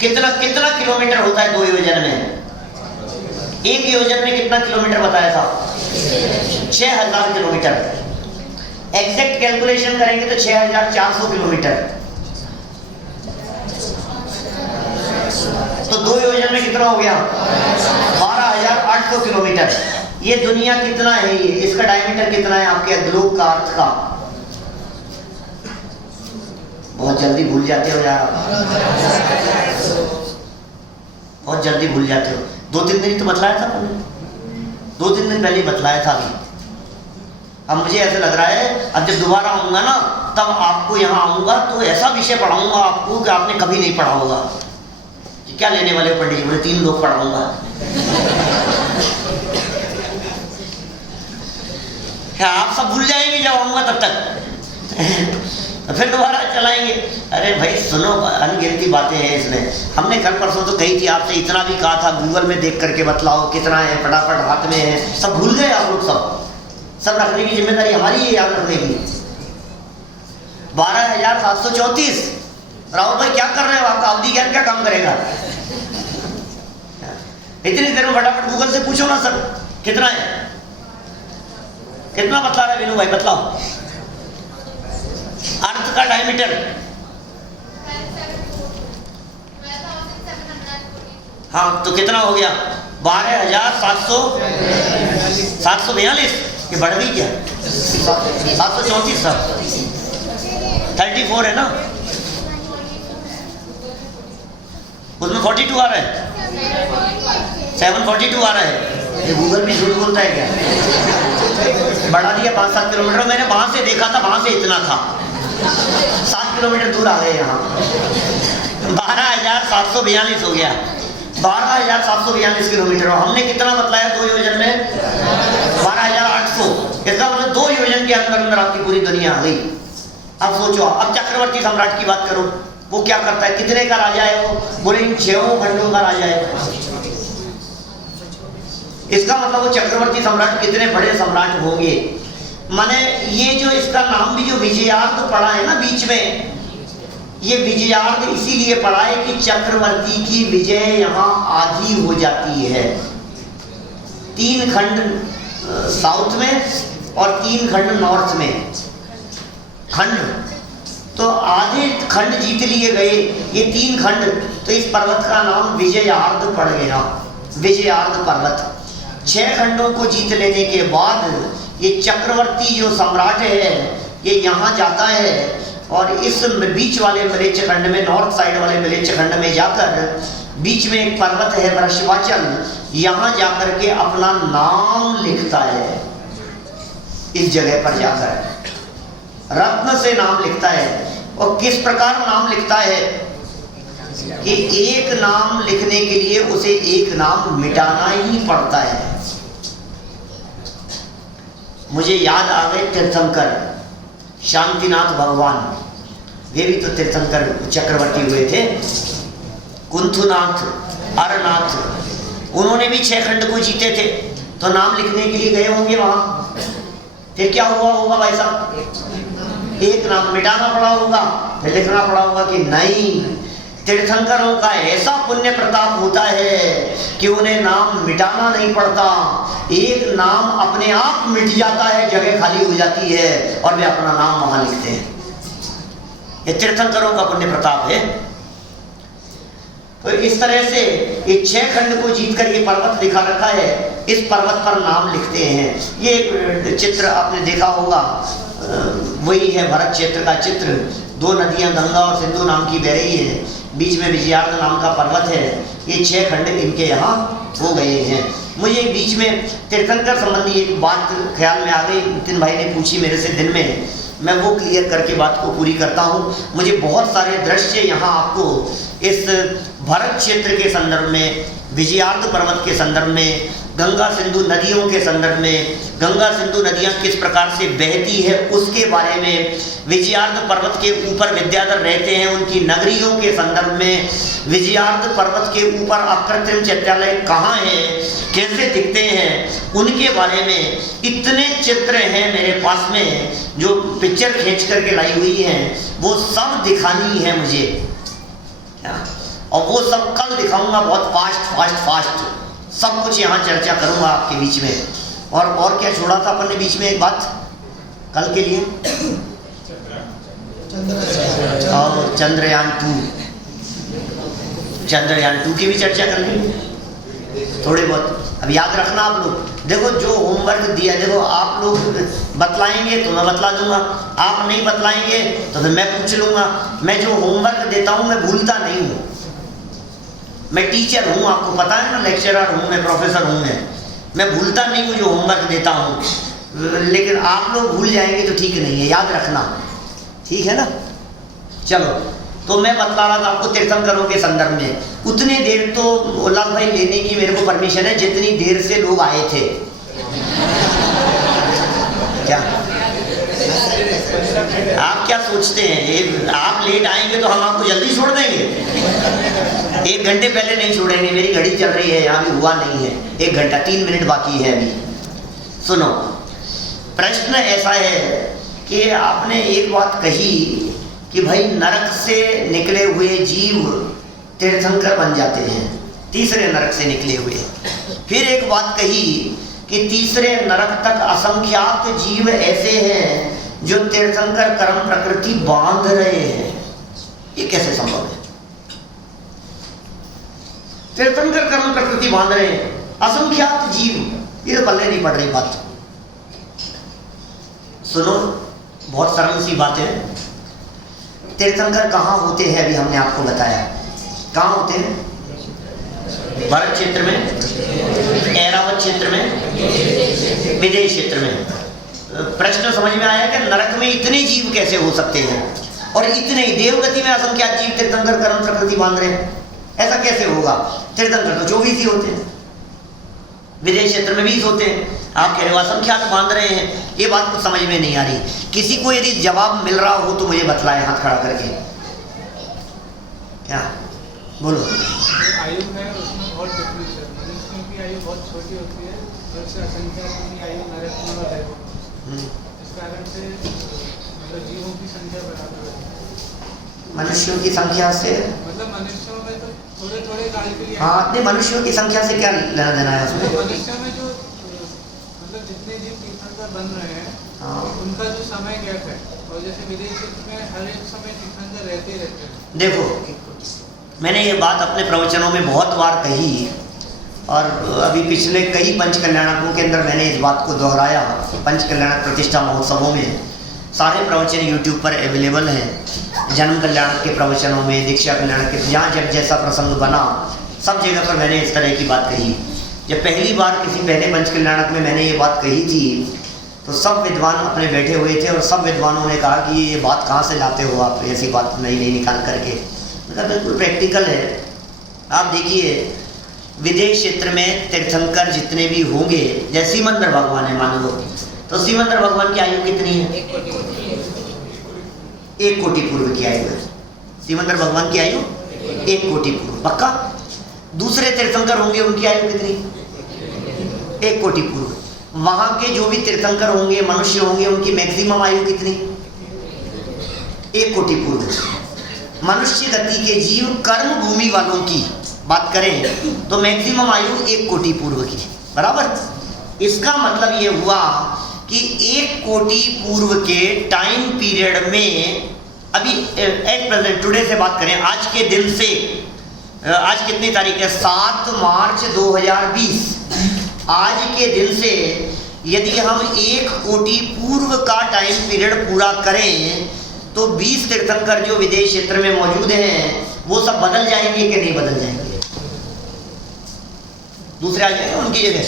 कितना कितना किलोमीटर होता है 2 योजन में? 1 योजन में कितना किलोमीटर बताया था? 6000 किलोमीटर। एग्जैक्ट कैलकुलेशन करेंगे तो 6400 किलोमीटर। तो 2 योजन में कितना हो गया? 12800 किलोमीटर। ये दुनिया कितना है? ये इसका डायमीटर कितना है आपके ग्लोब का, अर्थ का? बहुत जल्दी भूल जाते हो यार, बहुत जल्दी भूल जाते हो। 2-3 दिन तो बतलाया था तुमने, 2-3 दिन पहले बतलाया था। अभी अब मुझे ऐसे लग रहा है अब जब दोबारा आऊंगा ना, तब आपको यहाँ आऊंगा तो ऐसा विषय पढ़ाऊंगा आपको कि आपने कभी नहीं पढ़ा होगा। क्या लेने वाले पंडित जी? मैं 3 लोग पढ़ाऊंगा। क्या आप सब भूल जाएंगे जब आऊंगा तब तक? फिर दोबारा चलाएंगे। अरे भाई सुनो, अनगिनती बातें हैं इसमें। हमने कल परसों तो कही थी आपसे, इतना भी कहा था गूगल में देख करके बतलाओ कितना है, फटाफट हाथ में है। सब भूल गए आप लोग। सब रखने की जिम्मेदारी हमारी है, याद रखने की। 12734। राहुल भाई क्या कर रहे हो? आपका अवधि ज्ञान क्या काम करेगा? इतनी देर में फटाफट गूगल से पूछो ना सर कितना है, कितना बतला रहे विनू भाई? बतलाओ अर्थ का डायमीटर। हाँ तो कितना हो गया? 12742। ये बढ़ गई क्या? 734 सर, 34 है ना, उसमें 42 आ रहा है, 742 आ रहा है। ये गूगल भी झूठ बोलता है क्या? बढ़ा दिया 5-7 किलोमीटर। मैंने वहां से देखा था, वहां से इतना था, 7 किलोमीटर दूर आ गए यहाँ। 12742 हो गया, 12742 किलोमीटर। हमने कितना बतलाया 2 योजन में? 12800। इसका मतलब 2 योजन के अंदर अंदर आपकी पूरी दुनिया आ गई। अब सोचो, अब चक्रवर्ती सम्राट की बात करो, वो क्या करता है? कितने का राजा है वो? बोले इन 6 खंडों का राजा है। इसका मतलब वो चक्रवर्ती सम्राट कितने बड़े सम्राट होंगे। माने ये जो इसका नाम भी जो विजयार्ध पड़ा है ना बीच में, ये विजयार्ध इसीलिए पड़ा है कि चक्रवर्ती की विजय यहाँ आधी हो जाती है। 3 खंड साउथ में और 3 खंड नॉर्थ में। खंड तो आधे खंड जीत लिए गए, ये 3 खंड। तो इस पर्वत का नाम विजयार्ध पड़ गया, विजयार्ध पर्वत। 6 खंडों को जीत लेने के बाद ये चक्रवर्ती जो सम्राट है ये यहाँ जाता है और इस बीच वाले मलेच्छ खंड में, नॉर्थ साइड वाले मलेच्छ खंड में जाकर बीच में एक पर्वत है वृषभाचल, यहाँ जाकर के अपना नाम लिखता है। इस जगह पर जाकर रत्न से नाम लिखता है। और किस प्रकार नाम लिखता है कि एक नाम लिखने के लिए उसे एक नाम मिटाना ही पड़ता है। मुझे याद आ गए तीर्थंकर शांतिनाथ भगवान, वे भी तो तीर्थंकर चक्रवर्ती हुए थे। कुंथुनाथ, अरनाथ, उन्होंने भी 6 खंड को जीते थे, तो नाम लिखने के लिए गए होंगे वहां। फिर क्या हुआ होगा भाई साहब? एक नाम मिटाना पड़ा होगा, फिर लिखना पड़ा होगा कि नहीं, तीर्थंकरों का ऐसा पुण्य प्रताप होता है कि उन्हें नाम मिटाना नहीं पड़ता, एक नाम अपने आप मिट जाता है, जगह खाली हो जाती है और वे अपना नाम वहां लिखते हैं। ये तीर्थंकरों का पुण्य प्रताप है। तो इस तरह से ये 6 खंड को जीतकर ये पर्वत दिखा रखा है, इस पर्वत पर नाम लिखते हैं। ये चित्र आपने देखा होगा, वही है भरत क्षेत्र का चित्र। 2 नदियां गंगा और सिंधु नाम की बह रही है, बीच में विजयार्द नाम का पर्वत है। ये 6 खंड इनके यहाँ हो गए हैं। मुझे बीच में तीर्थंकर संबंधी एक बात ख्याल में आ गई, नितिन भाई ने पूछी मेरे से दिन में, मैं वो क्लियर करके बात को पूरी करता हूँ। मुझे बहुत सारे दृश्य यहाँ आपको इस भरत क्षेत्र के संदर्भ में, विजयार्द पर्वत के संदर्भ में, गंगा सिंधु नदियों के संदर्भ में, गंगा सिंधु नदियाँ किस प्रकार से बहती है उसके बारे में, विजयार्द पर्वत के ऊपर विद्याधर रहते हैं उनकी नगरियों के संदर्भ में, विजयार्द पर्वत के ऊपर अकृत्रिम चैत्यालय कहाँ है, कैसे दिखते हैं, उनके बारे में इतने चित्र हैं मेरे पास में जो पिक्चर खींच करके लाई हुई हैं, वो सब दिखानी है मुझे। और वो सब कल दिखाऊंगा, बहुत फास्ट सब कुछ यहाँ चर्चा करूंगा आपके बीच में। और क्या छोड़ा था अपन ने बीच में एक बात कल के लिए, और चंद्रयान 2 की भी चर्चा कर ली थोड़े बहुत। अब याद रखना आप लोग, देखो जो होमवर्क दिया, देखो आप लोग बतलाएंगे तो मैं बतला दूंगा, आप नहीं बतलाएंगे तो फिर मैं पूछ लूंगा। मैं जो होमवर्क देता हूँ मैं भूलता नहीं हूँ, मैं टीचर हूँ, आपको पता है ना, लेक्चरर हूँ मैं, प्रोफेसर हूँ मैं भूलता नहीं हूँ जो होमवर्क देता हूँ। लेकिन आप लोग भूल जाएंगे तो ठीक नहीं है, याद रखना, ठीक है ना। चलो, तो मैं बतला रहा था आपको तीर्थंकरों के संदर्भ में। उतनी देर तो उल्लास भाई लेने की मेरे को परमिशन है जितनी देर से लोग आए थे। क्या आप क्या सोचते हैं, आप लेट आएंगे तो हम आपको जल्दी छोड़ देंगे? 1 घंटे पहले नहीं छोड़ेंगे, मेरी घड़ी चल रही है, यहाँ भी हुआ नहीं है, 1 घंटा 3 मिनट बाकी है अभी। सुनो, प्रश्न ऐसा है कि आपने एक बात कही कि भाई नरक से निकले हुए जीव तीर्थंकर बन जाते हैं, तीसरे नरक से निकले हुए। फिर एक बात कही कि तीसरे नरक तक असंख्यात जीव ऐसे हैं जो तीर्थंकर कर्म प्रकृति बांध रहे हैं। ये कैसे संभव है? तीर्थंकर कर्म प्रकृति बांध रहे हैं, असंख्यात जीव, ये तो पल्ले नहीं पड़ रही बात। सुनो, बहुत सरल सी बात है। तीर्थंकर कहाँ होते हैं? अभी हमने आपको बताया कहाँ होते हैं। भरत क्षेत्र में, ऐरावत क्षेत्र में, विदेश क्षेत्र में। प्रश्न समझ में आया कि नरक में इतने जीव कैसे हो सकते हैं और इतने देवगति में असंख्यात जीव तीर्थंकर कर्म प्रकृति बांध रहे हैं, ऐसा कैसे होगा? तीर्थंकर तो 24 ही होते हैं, विदेश क्षेत्र में 20 होते हैं, आप कह रहे हो असंख्यात बांध रहे हैं। ये बात कुछ समझ में नहीं आ रही। किसी को यदि जवाब मिल रहा हो तो मुझे बतलाए हाथ खड़ा करके। क्या बोलो? आयु है उसमें बहुत डिफरेंस है। मनुष्यों की आयु बहुत छोटी होती है, जैसे असंख्यात की आयु नरक में और है। इस कारण से मतलब जीवों की संख्या बराबर है। मनुष्यों की संख्या से मतलब मनुष्यों में तो थोड़े थोड़े काल के लिए। हाँ, अपने मनुष्यों की संख्या से क्या लेना देना है उसमें? मनुष्य में जो मतलब जितने जीव तीर्थंकर बन रहे हैं, हाँ, उनका जो समय गैप है, और जैसे विदेश में हर एक समय तीर्थंकर रहते ही रहते हैं। देखो, मैंने ये बात अपने प्रवचनों में बहुत बार कही और अभी पिछले कई पंचकल्याणकों के अंदर मैंने इस बात को दोहराया। पंचकल्याणक प्रतिष्ठा महोत्सवों में सारे प्रवचन यूट्यूब पर अवेलेबल हैं। जन्म कल्याणक के प्रवचनों में, दीक्षा कल्याणक के, जहाँ जब जैसा प्रसंग बना सब जगह पर मैंने इस तरह की बात कही। जब पहली बार किसी पहले पंचकल्याणक में मैंने ये बात कही थी तो सब विद्वान अपने बैठे हुए थे और सब विद्वानों ने कहा कि ये बात कहाँ से लाते हो आप, ऐसी बात नई नई निकाल करके। मतलब बिल्कुल प्रैक्टिकल है। आप देखिए, विदेश क्षेत्र में तीर्थंकर जितने भी होंगे, जैसे सिमंदर भगवान है मान लो, तो सिमंदर भगवान की आयु कितनी है? 1 कोटि पूर्व की आयु है। सिमंदर भगवान की आयु 1 कोटि पूर्व पक्का। दूसरे तीर्थंकर होंगे उनकी आयु कितनी? 1 कोटि पूर्व। वहां के जो भी तीर्थंकर होंगे, मनुष्य होंगे, उनकी मैक्सिमम आयु कितनी? 1 कोटि पूर्व। मनुष्य गति के जीव कर्म भूमि वालों की बात करें तो मैक्सिमम आयु 1 कोटि पूर्व की, बराबर। इसका मतलब ये हुआ कि 1 कोटि पूर्व के टाइम पीरियड में, अभी एट प्रेजेंट टुडे से बात करें, आज के दिन से, आज कितनी तारीख है, 7 मार्च 2020, आज के दिन से यदि हम 1 कोटि पूर्व का टाइम पीरियड पूरा करें तो 20 तीर्थंकर जो विदेश क्षेत्र में मौजूद हैं वो सब बदल जाएंगे कि नहीं बदल जाएंगे? दूसरे आ जाएंगे उनकी जगह,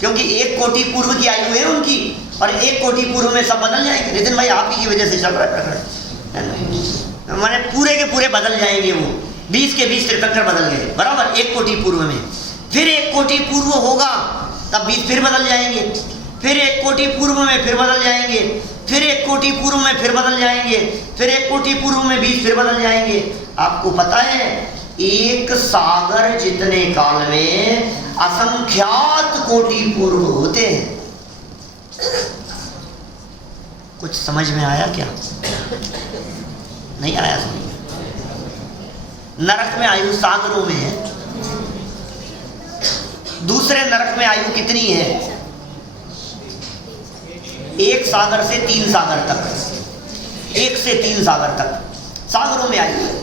क्योंकि 1 कोटि पूर्व की आयु है उनकी, और 1 कोटि पूर्व में सब बदल जाएंगे। नितिन भाई आप ही की वजह से चल रहा है, माने पूरे के पूरे बदल जाएंगे, वो 20 के 20 तीर्थंकर बदल गए, बराबर 1 कोटि पूर्व में। फिर 1 कोटि पूर्व होगा तब 20 फिर बदल जाएंगे, फिर 1 कोटि पूर्व में फिर बदल जाएंगे, फिर 1 कोटि पूर्व में फिर बदल जाएंगे, फिर 1 कोटि पूर्व में 20 फिर बदल जाएंगे। आपको पता है 1 सागर जितने काल में असंख्यात कोटि पूर्व होते हैं। कुछ समझ में आया क्या? नहीं आया समझ? नरक में आयु सागरों में है, दूसरे नरक में आयु कितनी है? 1 सागर से 3 सागर तक, 1 से 3 सागर तक सागरों में आयु है।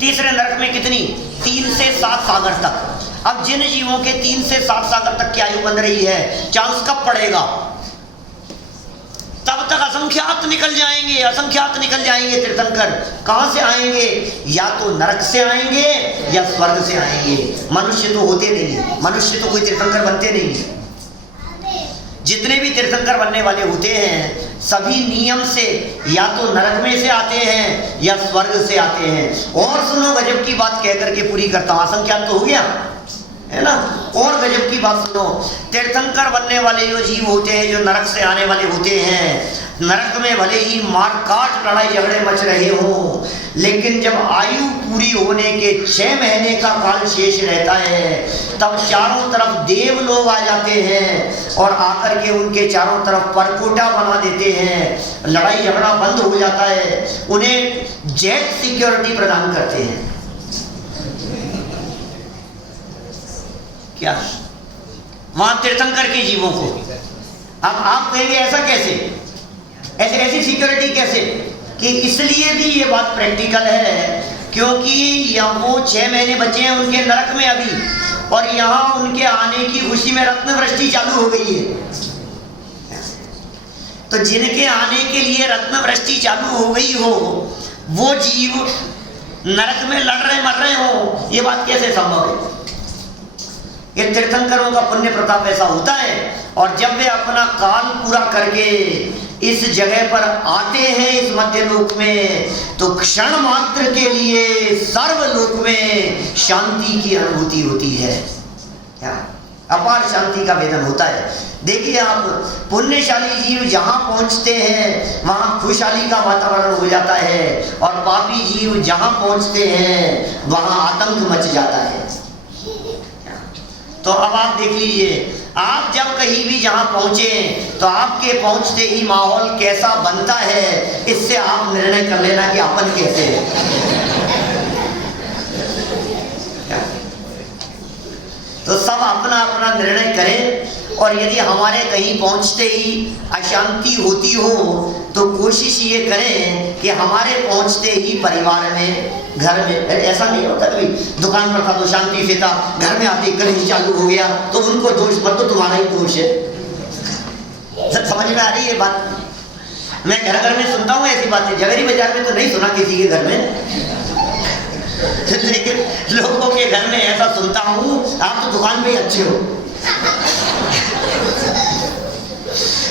तीसरे नरक में कितनी? 3 से 7 सागर तक। अब जिन जीवों के 3 से 7 सागर तक की आयु बन रही है, चांस कब पड़ेगा? तब तक असंख्यात निकल जाएंगे, असंख्यात निकल जाएंगे तीर्थंकर। कहां से आएंगे? या तो नरक से आएंगे या स्वर्ग से आएंगे। मनुष्य तो होते नहीं, मनुष्य तो कोई तीर्थंकर बनते नहीं। जितने भी तीर्थंकर बनने वाले होते हैं सभी नियम से या तो नरक में से आते हैं या स्वर्ग से आते हैं। और सुनो, गजब की बात कह करके पूरी करता हूं, असंख्यात तो हो गया है ना। और गजब की बात सुनो, तीर्थंकर बनने वाले जो जीव होते हैं, जो नरक से आने वाले होते हैं, नरक में भले ही मारकाट लड़ाई झगड़े मच रहे हो, लेकिन जब आयु पूरी होने के 6 महीने का काल शेष रहता है तब चारों तरफ देव लोग आ जाते हैं और आकर के उनके चारों तरफ परकोटा बना देते हैं। लड़ाई झगड़ा बंद हो जाता है, उन्हें जेट सिक्योरिटी प्रदान करते हैं। क्या वहां तीर्थंकर के जीवों को? अब आप कहेंगे ऐसा कैसे, ऐसी सिक्योरिटी कैसे? कि इसलिए भी ये बात प्रैक्टिकल है क्योंकि यहाँ वो 6 महीने बचे हैं उनके नरक में अभी, और यहाँ उनके आने की खुशी में रत्न वृष्टि चालू हो गई है। तो जिनके आने के लिए रत्न वृष्टि चालू हो गई हो वो जीव नरक में लड़ रहे मर रहे हो, ये बात कैसे संभव है? ये तीर्थंकरों का पुण्य प्रताप ऐसा होता है। और जब वे अपना काल पूरा करके इस जगह पर आते हैं इस मध्य लोक में, तो क्षण मात्र के लिए सर्वलोक में शांति की अनुभूति होती है, अपार शांति का वेदन होता है। देखिए आप, पुण्यशाली जीव जहां पहुंचते हैं वहां खुशहाली का वातावरण हो जाता है, और पापी जीव जहां पहुंचते हैं वहां आतंक मच जाता है। तो अब आप देख लीजिए, आप जब कहीं भी जहां पहुंचे तो आपके पहुंचते ही माहौल कैसा बनता है, इससे आप निर्णय कर लेना कि अपन कैसे है। तो सब अपना अपना निर्णय करें, और यदि हमारे कहीं पहुंचते ही अशांति होती हो तो कोशिश ये करें कि हमारे पहुंचते ही परिवार में, घर में, ऐसा नहीं होता कभी दुकान पर था तो शांति से था, घर में आते कलेश चालू हो गया तो उनको दोष मत, तो तुम्हारा ही दोष है। समझ में आ रही है बात? मैं घर घर में सुनता हूँ ऐसी बातें, जगरी बाजार में तो नहीं सुना किसी के घर में, लेकिन लोगों के घर में ऐसा सुनता हूँ, आप तो दुकान में ही अच्छे हो,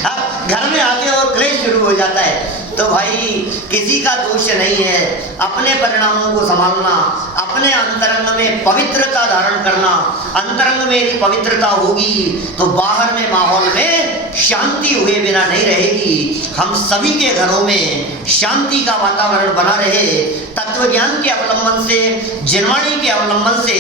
आप घर में आते हो और क्लेश शुरू हो जाता है। तो भाई किसी का दोष नहीं है, अपने परिणामों को संभालना, अपने अंतरंग में पवित्रता धारण करना। अंतरंग में यदि पवित्रता होगी तो बाहर में माहौल में शांति हुए बिना नहीं रहेगी। हम सभी के घरों में शांति का वातावरण बना रहे, तत्व ज्ञान के अवलंबन से, जिनवाणी के अवलंबन से,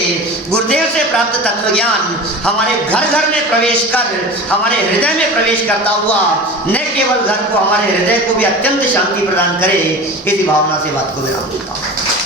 गुरुदेव से प्राप्त तत्व ज्ञान हमारे घर घर में प्रवेश कर, हमारे हृदय में प्रवेश करता हुआ न केवल घर को, हमारे हृदय को भी अत्यंत शांति प्रदान करे। इसी भावना से बात को विराम देता हूँ।